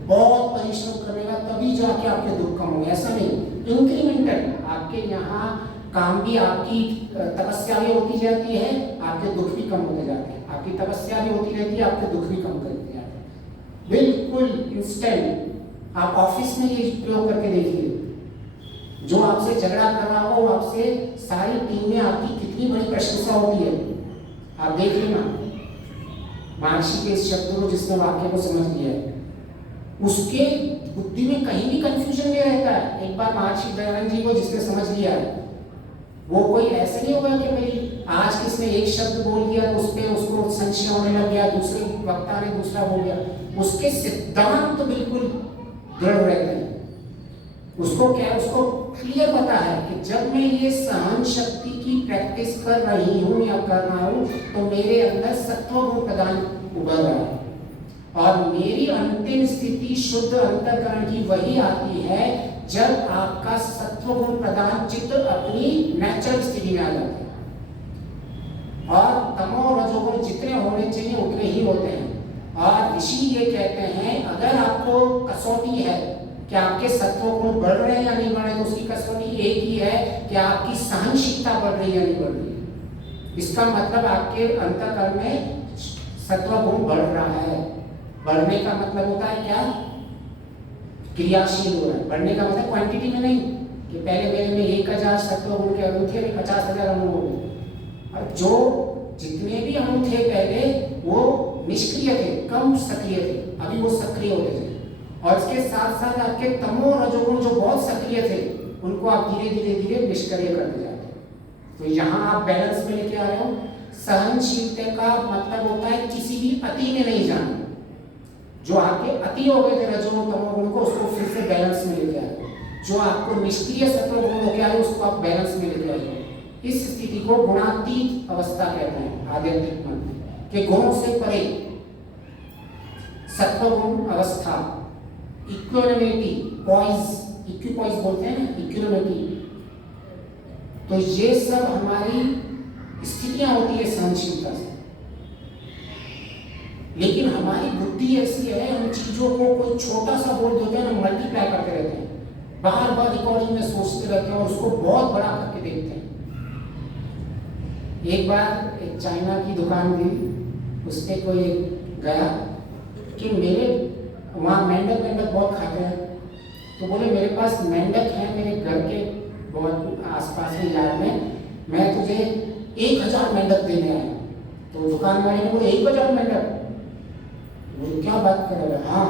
बहुत परिश्रम करेगा तभी जाके आपके दुख कम होंगे। ऐसा नहीं, इंक्रीमेंटल आपके यहाँ काम भी, आपकी तपस्या भी होती जाती है, आपके दुख भी कम होते जाते हैं, आपकी तपस्या भी होती रहती है, आपके दुख भी कम करते जाते हैं, बिल्कुल इंस्टेंट। आप ऑफिस में ये प्रयोग करके देखिए, जो आपसे झगड़ा कर रहा हो आपसे सारी टीम में आपकी कितनी बड़ी प्रशंसा होती है। आप देख लेना महर्षि के इस शब्द को, जिसने वाक्य को समझ लिया है उसके बुद्धि में कहीं भी कंफ्यूजन नहीं रहता है। एक बार महर्षि दयानंद जी को जिसने समझ लिया है, वो कोई ऐसे नहीं होगा कि भाई आज किसने एक शब्द बोल दिया तो उसपे उसको संशय होने लग गया, दूसरे वक्ता ने दूसरा बोल दिया। उसके सिद्धांत तो बिल्कुल दृढ़ रहते हैं। उसको क्या, उसको क्लियर पता है कि जब मैं ये सहन शक्ति की प्रैक्टिस कर रही हूँ या कर रहा हूँ तो मेरे अंदर सत्व गुण प्रदान उभर रहा है और मेरी अंतिम स्थिति शुद्ध अंतःकरण की वही आती है जब आपका सत्व गुण प्रदान चित्त अपनी नेचुरल स्थिति में आ जाता है। और तमो और रजोगुण जितने होने चाहिए उतने ही होते हैं। और ऋषि ये कहते हैं अगर आपको कसौटी है कि आपके सत्व गुण बढ़ रहे हैं या नहीं बढ़ रहे, तो उसकी कसौटी एक ही है कि आपकी सहनशीलता बढ़ रही है या नहीं बढ़ रही है। इसका मतलब आपके अंतःकरण में सत्व गुण बढ़ रहा है। बढ़ने का मतलब होता है क्या, क्रियाशील हो रहा है। बढ़ने का मतलब क्वांटिटी में नहीं कि पहले महीने में 1000 सत्व गुण के अणु थे, 50,000 अणु हो गए। और जो जितने भी अणु थे पहले वो निष्क्रिय थे, कम सक्रिय थे, अभी वो सक्रिय होते थे। और इसके साथ साथ आपके तमो रजोगुण जो बहुत सक्रिय थे उनको आप धीरे धीरे धीरे निष्क्रिय करते जाते हैं। तो यहाँ आप बैलेंस में लेके आ रहे हो। सहनशीलता का मतलब होता है किसी भी अति में नहीं जाना। जो आपके अति हो गए थे रजोगुण तमोगुण को, उसको फिर से बैलेंस में लेके आ रहे हो। जो आपको निष्क्रिय सत्वगुण होके आ रहे हो उसको आप बैलेंस में लेके आ रहे हो। इस स्थिति को गुणातीत अवस्था कहते हैं आध्यात्मिक मन के गुणों से परे सत्वगुण अवस्था, इक्विलिब्रिटी, पॉइज, इक्विपॉइज बोलते हैं ना, इक्विलिब्रिटी। तो ये सब हमारी स्थितियां होती है सहनशीलता से। लेकिन हमारी बुद्धि ऐसी है, हम चीजों को कोई छोटा सा बोल देते हैं ना, मल्टीप्लाई करते रहते हैं, बार बार रिकॉर्डिंग में सोचते रहते हैं और उसको बहुत बड़ा करके देखते हैं। एक बार एक चाइना की दुकान थी, उस पर कोई गया कि मेरे वहाँ मेंढक बहुत खाते हैं, तो बोले मेरे पास मेंढक है मेरे घर के बहुत आसपास में यार्ड में, मैं तुझे 1000 मेंढक देने आया। तो दुकान वाले ने बोले 1000 मेंढक? बोले क्या बात कर रहे हो? हाँ।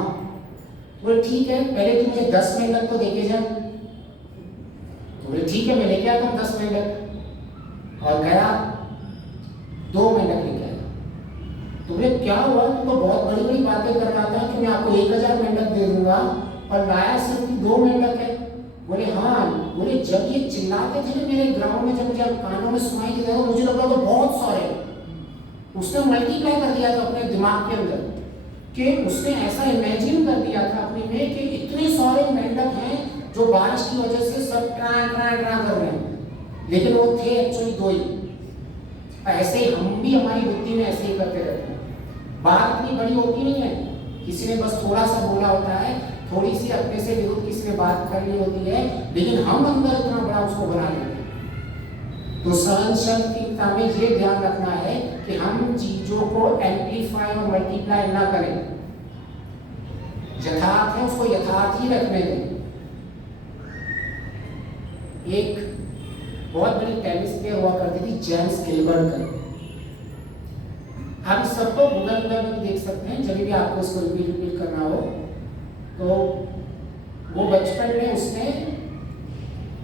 बोले ठीक है, पहले तू मुझे 10 मेंढक तो देके जा। तो बोले ठीक है, मैं लेके आता हूँ 10 मेंढक। और गया, 2 मेंढक लेके आया। तो बोले क्या हुआ, तू तो बहुत बड़ी बड़ी बातें कर रहा था कि मैं आपको 1000 मेंढक दे दूंगा और लाया सिर्फ 2 मेंढक है। बोले हाँ। बोले जब ये चिल्लाते थे ना मेरे ग्राउंड में, जब मुझे कानों में सुनाई देता था, मुझे लग रहा था बहुत सारे। उसने मल्टीप्लाई कर दिया था अपने दिमाग के अंदर, कि उसने ऐसा इमेजिन कर दिया था अपने में कि इतने सारे मेंढक हैं जो बारिश की वजह से सब ट्रा ट्रा ट्रा कर रहे हैं, लेकिन वो थे एक्चुअली 2 ही। ऐसे ही हम भी हमारी बुद्धि में ऐसे ही करते रहते हैं। बात इतनी बड़ी होती नहीं है, किसी ने बस थोड़ा सा बोला होता है, थोड़ी सी अपने से विरुद्ध किसी ने बात करनी होती है, लेकिन हम अंदर इतना बड़ा उसको बना लेते हैं। तो सहनशीलता में ये ध्यान रखना है कि हम चीजों को एम्पलीफाई और मल्टीप्लाई ना करें। यथार्थ है उसको यथार्थ ही रखने दें। एक बहुत बड़ी टेनिस प्लेयर हुआ करती थी, जेम्स गिलबर्ट कर। आप सबको गूगल में देख सकते हैं, जब भी आपको उसको रिपीट करना हो। तो वो बचपन में उसने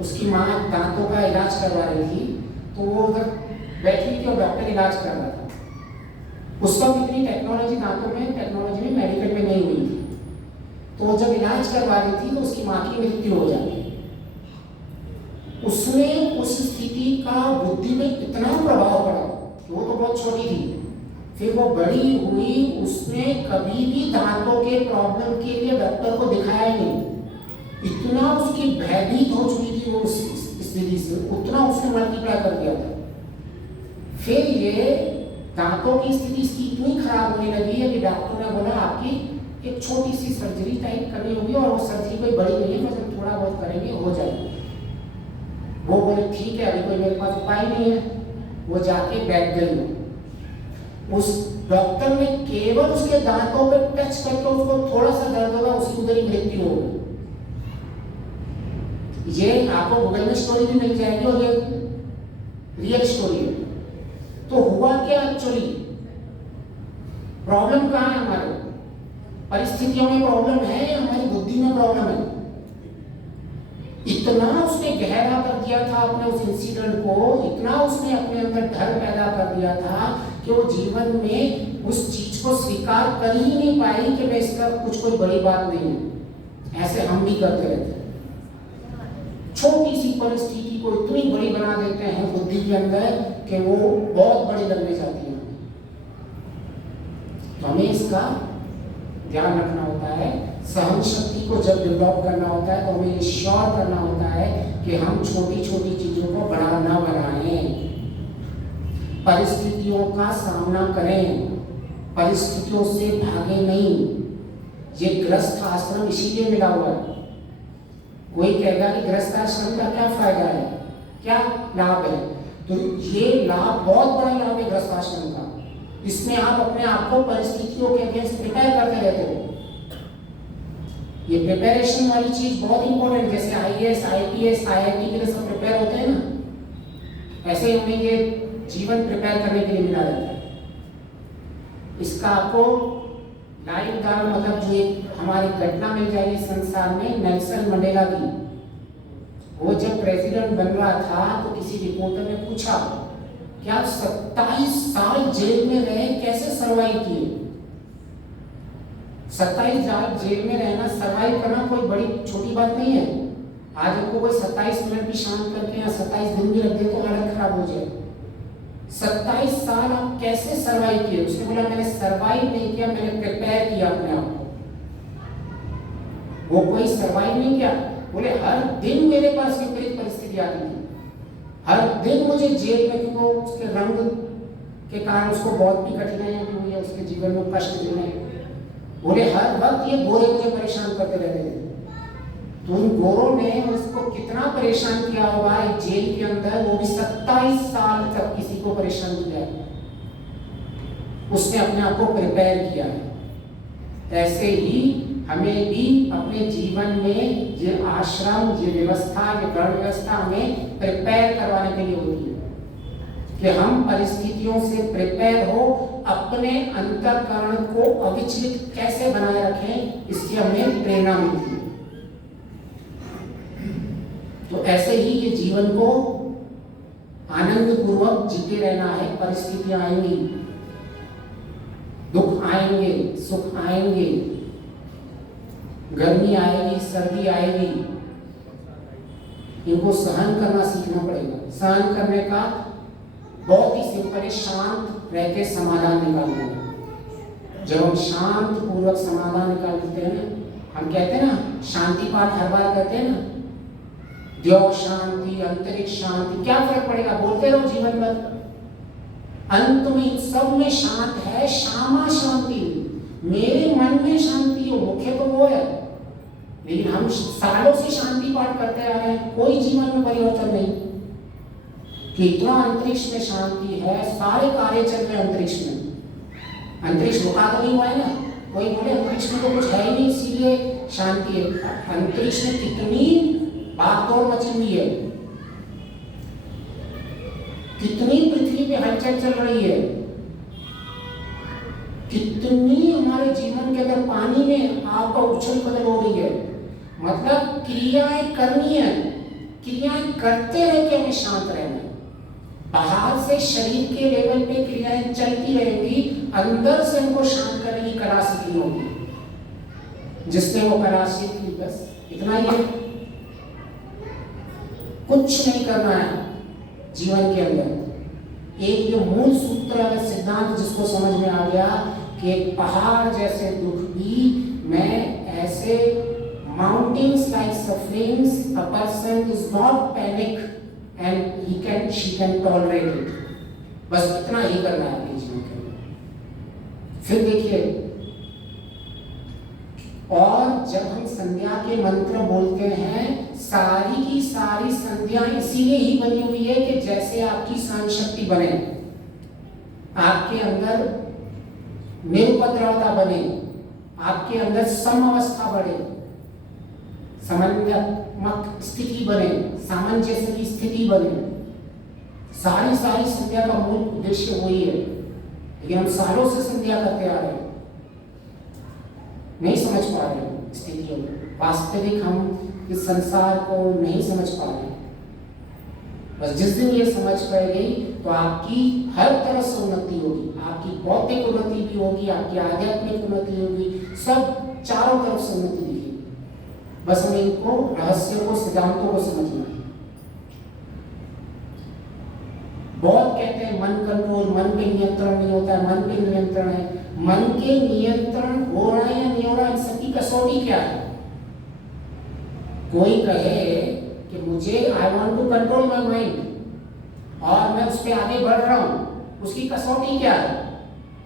उसकी माँ दांतों का इलाज करवा रही थी, तो वो उधर बैठी थी और डॉक्टर इलाज कर रहा था। उस वक्त इतनी टेक्नोलॉजी टेक्नोलॉजी में मेडिकल में नहीं हुई थी। तो जब इलाज करवा रही थी तो उसकी माँ की मृत्यु हो जाती। उसने उस स्थिति का बुद्धि में इतना प्रभाव पड़ा कि वो तो बहुत छोटी थी, फिर वो बड़ी हुई, उसने कभी भी दांतों के प्रॉब्लम के लिए डॉक्टर को दिखाया ही नहीं। इतना उसकी भयभीत हो चुकी थी वो उस स्थिति से, उतना उसने मल्टीप्लाई कर दिया था। फिर ये दांतों की स्थिति इसकी इतनी खराब होने लगी है कि डॉक्टर ने बोला आपकी एक छोटी सी सर्जरी टाइप करनी होगी, और वो सर्जरी कोई बड़ी नहीं है, बस थोड़ा बहुत करेंगे हो जाएगी। वो बोले ठीक है, अभी कोई मेरे पास उपाय नहीं है। वो जाके बैठ गई। उस डॉक्टर ने केवल उसके दांतों पे टच करके उसको थोड़ा सा दर्द होगा, उसकी उधर ही मृत्यु हो गई। ये आपको गूगल में स्टोरी भी मिल जाएगी और ये रियल स्टोरी है। तो हुआ क्या एक्चुअली, प्रॉब्लम कहाँ है? हमारे परिस्थितियों में प्रॉब्लम है, हमारी बुद्धि में प्रॉब्लम है। इतना उसने गहरा कर दिया था अपने उस इंसिडेंट को, इतना उसने अपने अंदर डर पैदा कर दिया था कि वो जीवन में उस चीज को स्वीकार कर ही नहीं पाई कि मैं इसका कुछ कोई बड़ी बात नहीं है। ऐसे हम भी करते रहते हैं, छोटी सी परिस्थिति को इतनी बड़ी बना देते हैं बुद्धि के अंदर कि वो बहुत बड़ी लगने जाती है। तो हमें इसका ध्यान रखना होता है। सहन शक्ति को जब डेवलप करना होता है तो हमें श्योर करना होता है कि हम छोटी छोटी चीजों को बड़ा ना बनाएं, परिस्थितियों का सामना करें, परिस्थितियों से भागे नहीं। ये गृहस्थ आश्रम इसीलिए मिला हुआ है। कोई कहेगा कि गृहस्थ आश्रम का क्या फायदा है, क्या लाभ है? तो ये लाभ, बहुत बड़ा लाभ है गृहस्थ आश्रम का। इसमें आप अपने आप को परिस्थितियों के अगेंस्ट प्रिपेयर करते रहते हो। ये प्रिपरेशन वाली चीज बहुत इंपॉर्टेंट है। जैसे IAS, IPS, IIT के लिए सब प्रिपेयर होते हैं ना, ऐसे ही हमें ये जीवन प्रिपेयर करने के लिए मिला रहता है। इसका आपको लाइव उदाहरण मतलब जो एक हमारी घटना मिल जाएगी संसार में, नेल्सन मंडेला की। वो जब प्रेसिडेंट बन रहा था तो किसी रिपोर्टर ने पूछा क्या 27 साल जेल में रहे, कैसे सर्वाइव किए? 27 साल जेल में रहना, सर्वाइव करना कोई बड़ी छोटी बात नहीं है। आज हमको कोई 27 मिनट भी शांत करके या 27 दिन भी रख दे तो हालत खराब हो जाए। 27 साल आप कैसे सर्वाइव किए? उसने बोला मैंने सर्वाइव नहीं किया, मैंने प्रिपेयर किया अपने आप को। वो कोई सर्वाइव नहीं किया, बोले हर दिन मेरे पास विपरीत परिस्थिति आती थी, हर दिन मुझे जेल में, क्योंकि उसके रंग के कारण उसको बहुत भी कठिनाइयां भी हुई है, उसके जीवन में कष्ट झेले। बोले हर वक्त ये गोरे मुझे परेशान करते रहते थे। तो उन गोरों ने उसको कितना परेशान किया होगा एक जेल के अंदर, वो भी 27 साल तक किसी को परेशान किया है। उसने अपने आप को प्रिपेयर किया है। ऐसे ही हमें भी अपने जीवन में ये आश्रम, ये व्यवस्था, ये वर्ण व्यवस्था हमें प्रिपेयर करवाने के लिए होती है कि हम परिस्थितियों से प्रिपेयर हो, अपने अंतःकरण को अविचलित कैसे बनाए रखें, इसकी हमें प्रेरणा मिलती है। तो ऐसे ही ये जीवन को आनंद पूर्वक जीते रहना है। परिस्थितियां आएंगी, दुख आएंगे, सुख आएंगे, गर्मी आएगी, सर्दी आएगी, इनको सहन करना सीखना पड़ेगा। सहन करने का बहुत ही सिंपल है, शांत रह के समाधान निकालना है। जब हम शांत पूर्वक समाधान निकालते हैं ना, हम कहते हैं ना शांति पाठ हर बार कहते हैं ना, देव शांति, अंतरिक्ष शांति, क्या फर्क पड़ेगा, बोलते रहो जीवन भर। अंत में सब में शांत है, श्यामा शांति, मेरे मन में शांति हो, मुख्य तो वो है। लेकिन हम सालों से शांति पाठ करते आ रहे हैं, कोई जीवन में परिवर्तन नहीं। कि इतना अंतरिक्ष में शांति है, सारे कार्य चल रहे अंतरिक्ष में, अंतरिक्ष रुका तो नहीं हुआ है ना। कोई बोले अंतरिक्ष में तो कुछ है ही नहीं इसीलिए शांति है। अंतरिक्ष में कितनी भागदौड़ मची हुई है, कितनी पृथ्वी पे हलचल चल रही है, कितनी हमारे जीवन के अंदर पानी में आपका उछल बदल हो रही है। मतलब क्रियाएं करनी है, क्रियाएं करते रह के हमें शांत रहना है। बाहर से शरीर के लेवल पे क्रियाएं चलती रहेंगी, अंदर से हमको शांत करने की कला सीखनी होगी। जिसने वो कला सीख ली, बस इतना ही है, कुछ नहीं करना है जीवन के अंदर। एक ये मूल सूत्र अगर सिद्धांत जिसको समझ में आ गया कि एक पहाड़ जैसे दुख भी मैं ऐसे mountains like sufferings, a person is not panic and she can tolerate it। बस इतना ही करना है अपने जीवन के अंदर। फिर देखिए, और जब हम संध्या के मंत्र बोलते हैं, सारी की सारी संध्या इसीलिए ही बनी हुई है कि जैसे आपकी सहन शक्ति बने, आपके अंदर निरुपद्रवता बने, आपके अंदर समअवस्था बढ़े, समन्वयात्मक स्थिति बने, सामंजस्य की स्थिति बने। सारी संध्या का मूल उद्देश्य वही है। लेकिन हम सालों से संध्या करते आ रहे हैं, नहीं समझ पा रहे स्थितियों को, वास्तविक हम इस संसार को नहीं समझ पा रहे। बस जिस दिन ये समझ पाएगी तो आपकी हर तरह से उन्नति होगी, आपकी बौद्धिक उन्नति भी होगी, आपकी आध्यात्मिक उन्नति होगी, सब चारों तरफ से उन्नति दिखेगी। बस हमें इनको रहस्यों को, सिद्धांतों को समझना है। बहुत कहते हैं मन कंट्रोल, मन पे नियंत्रण नहीं होता है, मन पे नियंत्रण है। मन के नियंत्रण हो रहा है या नहीं हो रहा है, इन सबकी कसौटी क्या है? कोई कहे कि मुझे I want to control my mind और मैं उस पर आगे बढ़ रहा हूं, उसकी कसौटी क्या है?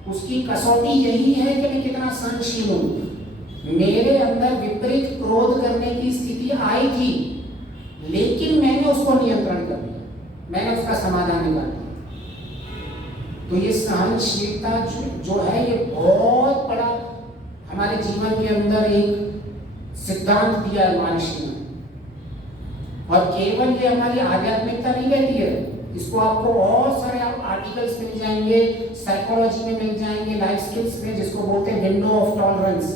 उसकी कसौटी यही है कि मैं कितना सहनशील हूं। मेरे अंदर विपरीत क्रोध करने की स्थिति आई थी, लेकिन मैंने उसको नियंत्रण कर लिया, मैंने उसका समाधान निकाल दिया। तो ये सहनशीलता जो है, ये बहुत बड़ा हमारे जीवन के अंदर एक सिद्धांत दिया है महर्षि ने। और केवल ये हमारी आध्यात्मिकता नहीं कहती है, इसको आपको और सारे आर्टिकल्स मिल जाएंगे, साइकोलॉजी में मिल जाएंगे, लाइफ स्किल्स में, जिसको बोलते हैं विंडो ऑफ टॉलरेंस।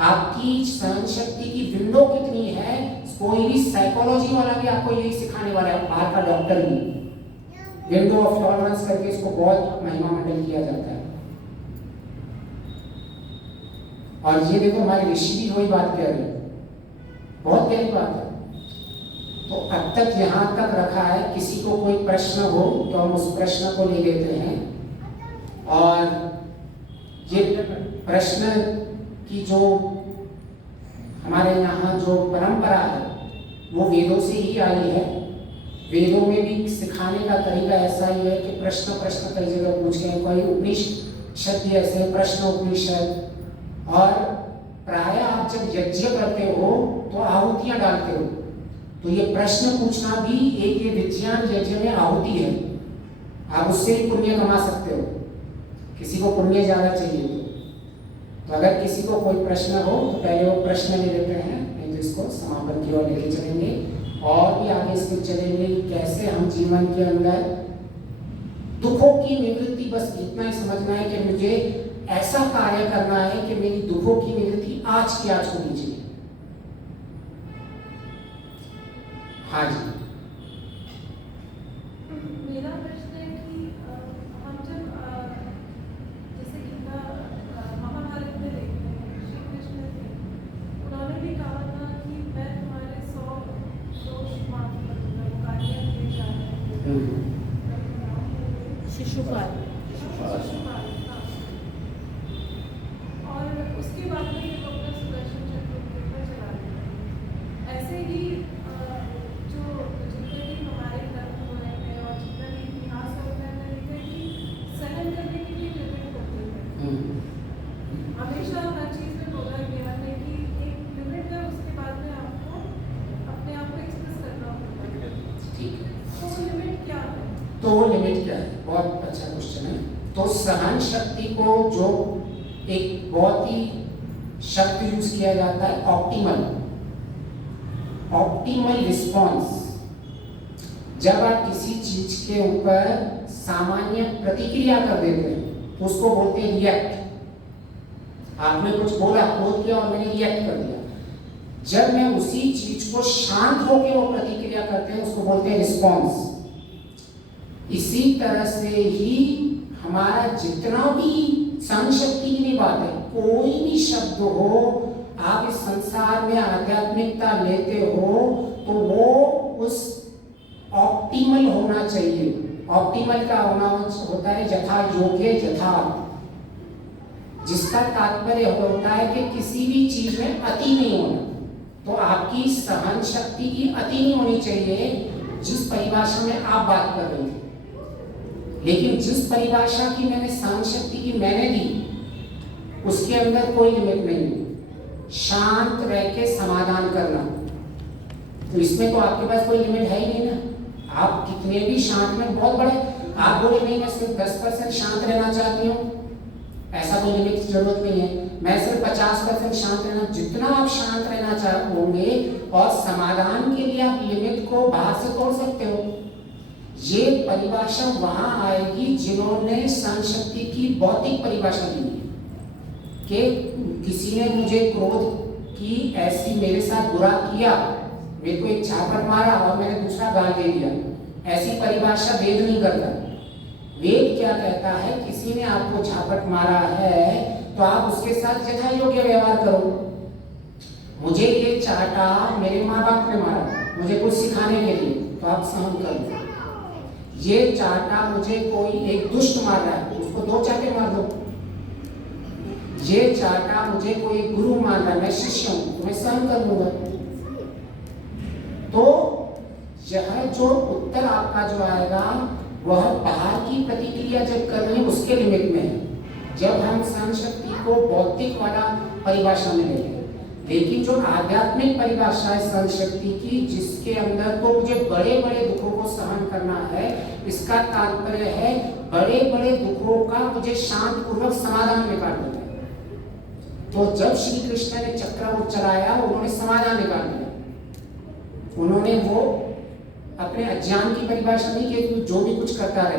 आपकी सहन शक्ति की विंडो कितनी है, कोई भी साइकोलॉजी वाला भी आपको यही सिखाने वाला है, बाहर का डॉक्टर भी। विंडो ऑफ टॉलरेंस करके इसको बहुत महिमा मंडल किया जाता है। और ये देखो हमारे ऋषि भी वही बात कह रहे हैं, बहुत गहरी बात है। तो अब तक यहाँ तक रखा है, किसी को कोई प्रश्न हो तो हम उस प्रश्न को ले लेते हैं। और ये प्रश्न की जो हमारे यहाँ जो परंपरा है वो वेदों से ही आई है। वेदों में भी सिखाने का तरीका ऐसा ही है कि प्रश्न कई जगह पूछे हैं, कोई उपनिषद भी ऐसे प्रश्न उपनिषद। और प्राय आप जब यज्ञ करते हो तो आहुतियां डालते हो, तो ये प्रश्न पूछना भी एक ये विज्ञान यज्ञ में आहुति है। आप उससे ही पुण्य कमा सकते हो, किसी को पुण्य ज्यादा चाहिए तो अगर किसी को कोई प्रश्न हो तो पहले वो प्रश्न ले लेते हैं, नहीं तो इसको समापन की ओर लेके चलेंगे और भी आगे इसमें चलेंगे कि कैसे हम जीवन के अंदर दुखों की निवृत्ति, बस इतना ही समझना है कि मुझे ऐसा कार्य करना है कि मेरी दुखों की निवृत्ति आज की आज होनी चाहिए। हाँ जी, मेरा प्रश्न है कि हम जब जैसे गीता महाभारत में देखते हैं, श्री कृष्ण थे, उन्होंने भी कहा था कि मैं तुम्हारे 100 दोष माफ करूंगा, वो कार्य किए जा रहे हैं। शिशुपाल, हाँ। और उसके बाद में ये डॉक्टर सुदर्शन चक्र पर चला गया। ऐसे ही जो जितने भी हमारे धर्म हुए हैं और जितना भी इतिहास होता है, मैंने देखा कि सहन करने की भी लिमिट होती है। हमेशा हर चीज़ में बोला गया है कि एक लिमिट है, उसके बाद में आपको अपने आप को एक्सप्रेस करना होता है। ठीक है, तो वो लिमिट क्या है? तो वो लिमिट क्या है, बहुत अच्छा क्वेश्चन है। तो सहन शक्ति को जो एक बहुत ही शब्द यूज किया जाता है, ऑप्टिमल रिस्पॉन्स। जब आप किसी चीज के ऊपर सामान्य प्रतिक्रिया कर देते हैं तो उसको बोलते हैं रिएक्ट। आपने कुछ बोला, बोल किया और मैंने रिएक्ट कर दिया। जब मैं उसी चीज को शांत होकर वो प्रतिक्रिया करते हैं उसको बोलते हैं रिस्पॉन्स। इसी तरह से ही हमारा जितना भी सहन शक्ति की भी बात है, कोई भी शब्द हो, आप इस संसार में आध्यात्मिकता लेते हो तो वो उस ऑप्टिमल होना चाहिए। ऑप्टिमल का होना होता है यथा योग्य यथार्थ, जिसका तात्पर्य होता है कि किसी भी चीज में अति नहीं होना। तो आपकी सहन शक्ति की अति नहीं होनी चाहिए जिस परिभाषा में आप बात कर रहे थे। लेकिन जिस परिभाषा की मैंने सहन शक्ति की मैंने दी, उसके अंदर कोई लिमिट नहीं। शांत रह के समाधान करना, तो इसमें तो आपके पास कोई लिमिट है ही नहीं ना। आप कितने भी शांत में, बहुत बड़े आप बोले नहीं मैं सिर्फ 10% शांत रहना चाहती हूँ, ऐसा कोई लिमिट की जरूरत नहीं है। मैं सिर्फ 50% शांत रहना, जितना आप शांत रहना चाहोगे और समाधान के लिए आप लिमिट को बाहर से तोड़ सकते हो। ये परिभाषा वहां आएगी जिन्होंने सहन शक्ति की भौतिक परिभाषा दी है कि किसी ने मुझे क्रोध की ऐसी मेरे साथ बुरा किया, मेरे को एक झापट मारा और मैंने दूसरा गाल दे दिया, ऐसी परिभाषा वेद नहीं करता। वेद क्या कहता है, किसी ने आपको झापट मारा है तो आप उसके साथ यथा योग्य व्यवहार करो। मुझे ये चाटा मेरे माँ बाप ने मारा मुझे कुछ सिखाने के लिए, तो आप सहन कर लो। ये चाटा मुझे कोई एक दुष्ट मार रहा है, उसको 2 चाटे मार दो। ये चाटा मुझे कोई गुरु मार रहा है, मैं शिष्य हूं तो मैं सहन कर लूंगा। तो यह जो उत्तर आपका जो आएगा वह बाहर की प्रतिक्रिया जब करनी है उसके लिमिट में है, जब हम सहन शक्ति को भौतिक वाला परिभाषा में लेंगे। लेकिन जो आध्यात्मिक परिभाषा है सहन शक्ति की, जिसके अंदर तो मुझे बड़े बड़े दुखों को सहन करना है, इसका तात्पर्य है बड़े बड़े दुखों का मुझे शांत पूर्वक समाधान निकाल देना है। तो जब श्री कृष्ण ने चक्र चलाया, उन्होंने समाधान निकाल दिया। उन्होंने वो अपने अज्ञान की परिभाषा नहीं कि तू जो भी कुछ करता रहे,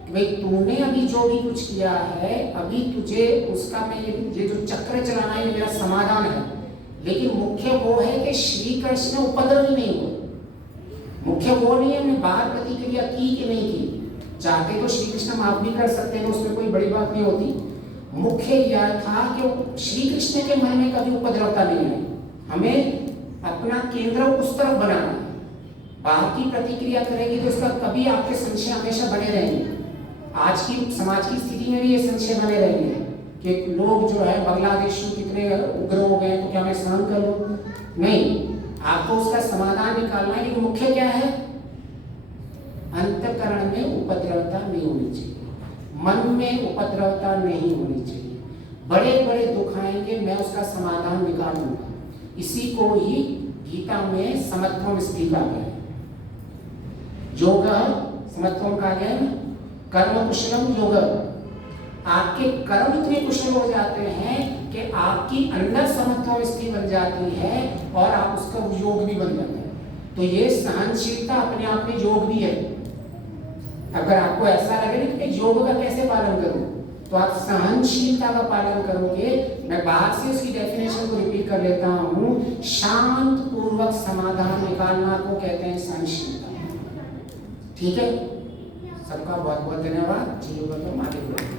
कि भाई तूने अभी जो भी कुछ किया है अभी तुझे उसका मैं ये जो चक्र चलाना है ये मेरा समाधान है। लेकिन मुख्य वो है कि श्री कृष्ण उपद्रवी नहीं हुए। मुख्य वो नहीं है हमने बाहर प्रतिक्रिया की कि नहीं की। चाहते तो श्री कृष्ण माफ भी कर सकते हैं, उसमें कोई बड़ी बात नहीं होती। मुख्य यह था कि श्री कृष्ण के मन में कभी उपद्रवता नहीं है। हमें अपना केंद्र उस तरफ बनाना है। बाहर की प्रतिक्रिया करेंगे तो इसका कभी आपके संशय हमेशा बने रहेंगे। आज की समाज की स्थिति में भी ये संशय बने रहेंगे कि लोग जो है बांग्लादेश में कितने उग्र हो गए तो क्या मैं सहन कर लूं? नहीं, आपको उसका समाधान निकालना है। कि मुख्य क्या है? अंतःकरण में उपद्रवता नहीं होनी चाहिए, मन में उपद्रवता नहीं होनी चाहिए। बड़े बड़े दुख आएंगे, मैं उसका समाधान निकालूंगा। इसी को ही गीता में समत्वम स्थिति कहा गया है। योग समत्वम कहा गया है, कर्म कुशलम योग। आपके कर्म इतने कुशल हो जाते हैं कि आपकी अंदर समत्वम स्थिति बन जाती है और आप उसका योग भी बन जाता है। तो ये सहनशीलता अपने आप में योग भी है। अगर आपको ऐसा लगे ना कि योग का कैसे पालन करूं, तो आप सहनशीलता का पालन करोगे। मैं बाहर से उसकी डेफिनेशन को रिपीट कर लेता हूं। शांत पूर्वक समाधान निकालना को कहते हैं सहनशीलता। ठीक है, सबका बहुत बहुत धन्यवाद। जी बोलो, आगे बोलो।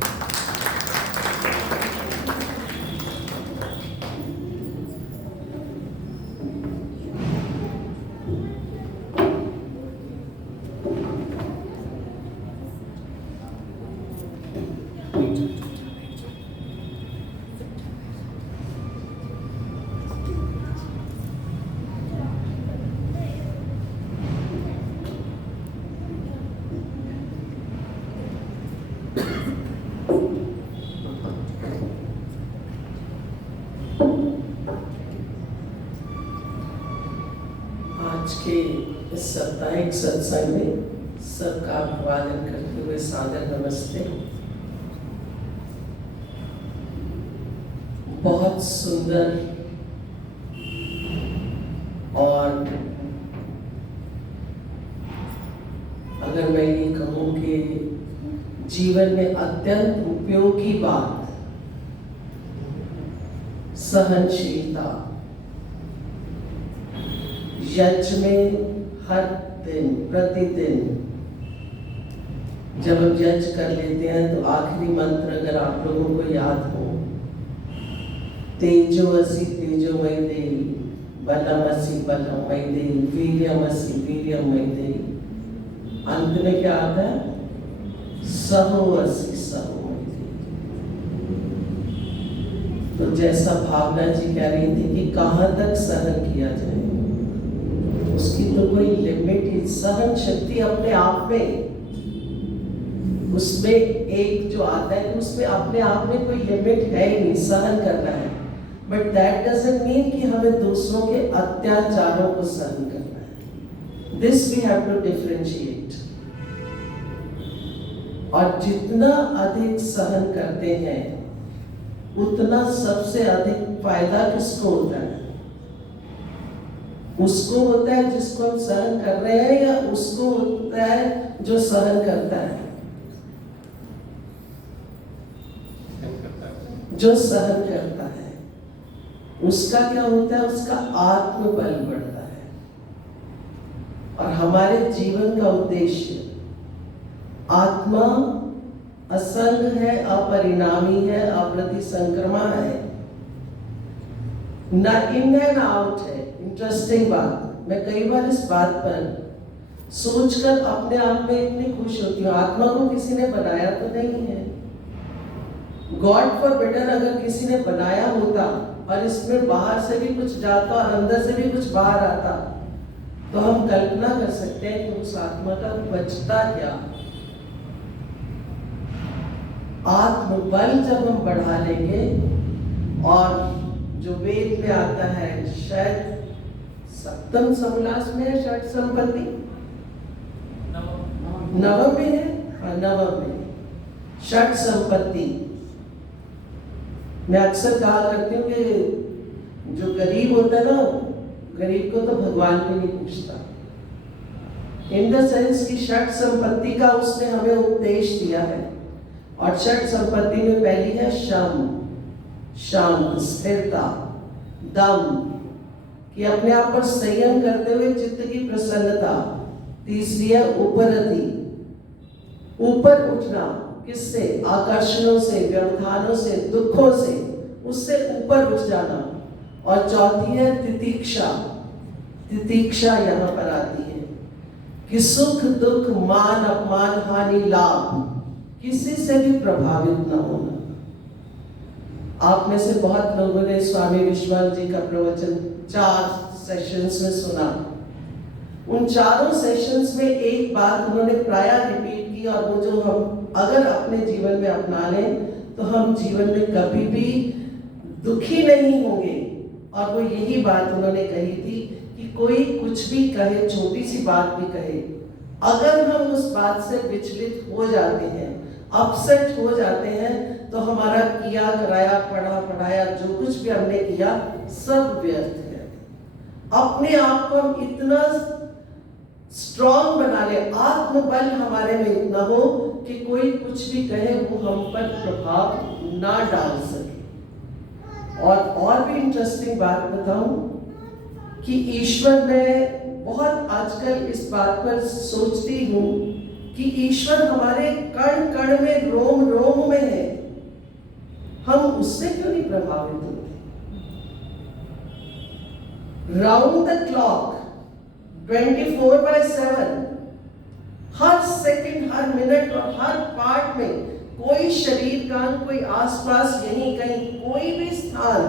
आज के इस साप्ताहिक सत्संग में सबका अभिवादन करते हुए सादर नमस्ते। बहुत सुंदर और अगर मैं ये कहूँ कि जीवन में अत्यंत उपयोगी बात सहनशीलता। यज्ञ में हर दिन प्रतिदिन जब हम यज्ञ कर लेते हैं तो आखिरी मंत्र अगर आप लोगों को याद हो, तेजोमसि तेजोमयी देवी, बलमसि बलमयी देवी, वीर्यमसि वीर्यमयी देवी। अंत में क्या आता है? सहोमसि सहोमयी देवी। तो जैसा भावना जी कह रही थी कि कहाँ तक सहन किया जाए, उसकी तो कोई लिमिट ही। सहन शक्ति अपने आप में, उसमें एक जो आता है उसमें अपने आप में कोई लिमिट है ही नहीं। सहन करना है, बट दैट डजंट मीन कि हमें दूसरों के अत्याचारों को सहन करना है। This we have to differentiate. और जितना अधिक सहन करते हैं उतना सबसे अधिक फायदा किसको होता है? उसको होता है जिसको हम सहन कर रहे हैं, या उसको होता है जो सहन करता है? जो सहन करता है उसका क्या होता है? उसका आत्मबल बढ़ता है। और हमारे जीवन का उद्देश्य आत्मा असंग है, अपरिणामी है, अप्रतिसंक्रमा है, ना इन एंड आउट है। इंटरेस्टिंग बात, मैं कई बार इस बात पर सोचकर अपने आप में इतनी खुश होती हूँ। आत्मा को किसी ने बनाया तो नहीं है। गॉड फॉरबिडन अगर किसी ने बनाया होता और इसमें बाहर से भी कुछ जाता और अंदर से भी कुछ बाहर आता, तो हम कल्पना कर सकते हैं कि उस आत्मा का बचता क्या। आत्मबल जब हम बढ़ा लेंगे, और जो वेद में आता है, शायद सप्तम समोल्लास में है, षट संपत्ति नवम में है, हाँ नवम में षट संपत्ति। मैं अक्सर कहा करती हूँ कि जो गरीब होता है ना, गरीब को तो भगवान भी नहीं पूछता। इन द सेंस की षट संपत्ति का उसने हमें उपदेश दिया है। और षट संपत्ति में पहली है शम, शांत, स्थिरता, दम, कि अपने आप पर संयम करते हुए चित्त की प्रसन्नता। तीसरी है उपरति, ऊपर उठना, किससे? आकर्षणों से, व्यवधानों से, दुखों से, उससे ऊपर उठ जाना। और चौथी है तितीक्षा। तितीक्षा यहाँ पर आती है कि सुख दुख मान अपमान हानि लाभ किसी से भी प्रभावित न होना। आप में से बहुत लोगों ने स्वामी विश्वाल जी का प्रवचन 4 सेशंस में सुना। उन चारों सेशंस में एक बात उन्होंने प्राय रिपीट की, और वो जो हम अगर अपने जीवन में अपना लें तो हम जीवन में कभी भी दुखी नहीं होंगे। और वो यही बात उन्होंने कही थी कि कोई कुछ भी कहे, छोटी सी बात भी कहे, अगर हम उस बात से विचलित हो जाते हैं, अपसेट हो जाते हैं, तो हमारा किया कराया पढ़ा पढ़ाया जो कुछ भी हमने किया सब व्यर्थ है। अपने आप को हम इतना स्ट्रॉन्ग बना ले, आत्मबल हमारे में इतना हो कि कोई कुछ भी कहे वो हम पर प्रभाव ना डाल सके। और भी इंटरेस्टिंग बात बताऊं कि ईश्वर, मैं बहुत आजकल इस बात पर सोचती हूँ कि ईश्वर हमारे कण कण में, रोम रोम में है, हम उससे क्यों नहीं प्रभावित होते? Round the clock 24/7, her second, her minute और हर पार्ट में कोई शरीर का, कोई आसपास, यहीं कहीं कोई भी स्थान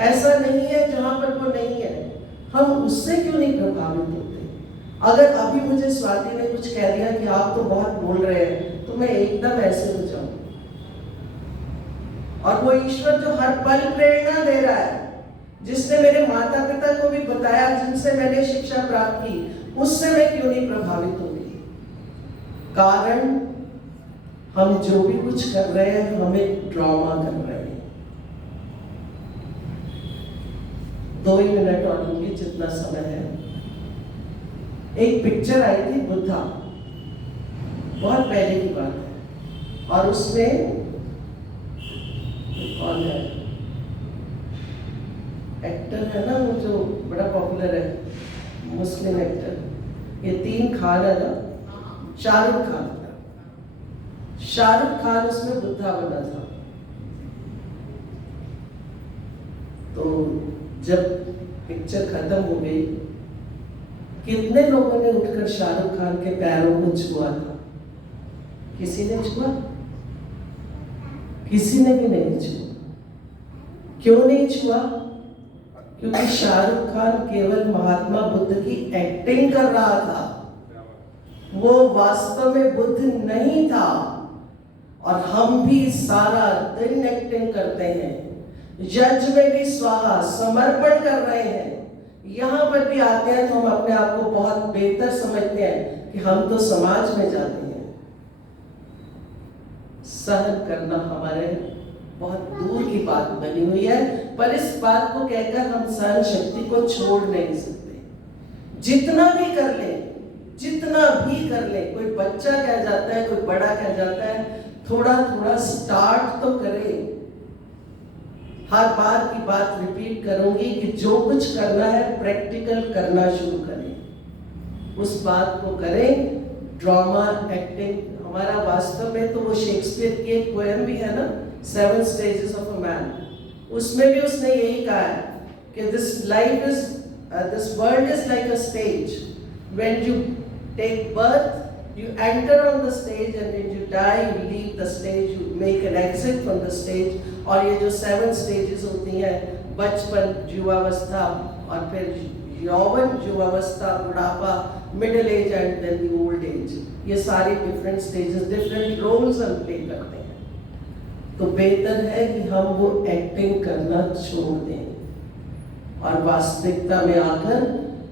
ऐसा नहीं है जहां पर वो नहीं है। हम उससे क्यों नहीं प्रभावित होते? अगर अभी मुझे स्वाति ने कुछ कह दिया कि आप तो बहुत बोल रहे हैं, तो मैं एकदम ऐसे हो जाऊं। और वो ईश्वर जो हर पल प्रेरणा दे रहा है, जिसने मेरे माता पिता को भी बताया, जिनसे मैंने शिक्षा प्राप्त की, उससे मैं क्यों नहीं प्रभावित होगी? कारण हम जो भी कुछ कर रहे हैं, हमें ड्रामा कर रहे हैं। 2 ही मिनट और दूंगी जितना समय है। एक पिक्चर आई थी बुद्धा, बहुत पहले की बात है, और उसमें कौन है एक्टर है ना, वो जो बड़ा पॉपुलर है, मुस्लिम एक्टर, ये 3 खान है ना, शाहरुख खान। शाहरुख खान उसमें बुद्धा बना था। तो जब पिक्चर खत्म हो गई, कितने लोगों ने उठकर शाहरुख खान के पैरों को छुआ था? किसी ने छुआ? किसी ने भी नहीं छुआ। क्यों नहीं छुआ? क्योंकि शाहरुख खान केवल महात्मा बुद्ध की एक्टिंग कर रहा था, वो वास्तव में बुद्ध नहीं था। और हम भी सारा दिन एक्टिंग करते हैं, यज्ञ में भी स्वाहा समर्पण कर रहे हैं, यहाँ पर भी आते हैं तो हम अपने आप को बहुत बेहतर समझते हैं कि हम तो समाज में जाते हैं। सहन करना हमारे बहुत दूर की बात बनी हुई है, पर इस बात को कहकर हम सहन शक्ति को छोड़ नहीं सकते। जितना भी कर ले, जितना भी कर ले, कोई बच्चा कह जाता है, कोई बड़ा कह जाता है, थोड़ा थोड़ा स्टार्ट तो करें। हर बार की बात रिपीट करूंगी कि जो कुछ करना है प्रैक्टिकल करना शुरू करें, उस बात को करें। ड्रामा, एक्टिंग, हमारा वास्तव में तो वो शेक्सपियर की एक पोएम भी है ना, 7 Stages of a Man, उसमें भी उसने यही कहा है कि this world is like a stage. When you take birth, you enter on the stage, and when you die, you leave the stage, you make an exit from the stage. और ये जो 7 stages होती हैं, बचपन, युवावस्था, और फिर यौवन, युवावस्था, बुढ़ापा, middle age, and then the old age, ये सारी डिफरेंट स्टेजेस, डिफरेंट रोल्स हम प्ले करते हैं। तो बेहतर है कि हम वो एक्टिंग करना छोड़ दें और वास्तविकता में आकर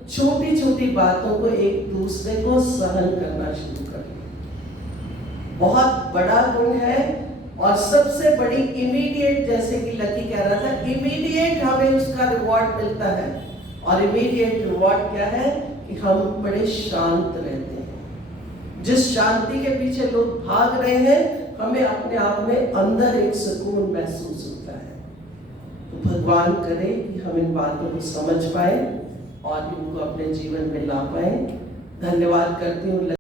छोटी छोटी बातों को एक दूसरे को सहन करना शुरू करें। बहुत बड़ा गुण है और सबसे बड़ी इमीडिएट, जैसे कि लकी कह रहा था, इमीडिएट हमें उसका रिवॉर्ड मिलता है। और इमीडिएट रिवॉर्ड क्या है कि हम बड़े शांत रहते हैं। जिस शांति के पीछे लोग भाग रहे हैं, हमें अपने आप में अंदर एक सुकून महसूस होता है। तो भगवान करे कि हम इन बातों को समझ पाए और इनको अपने जीवन में ला पाए। धन्यवाद करती हूँ।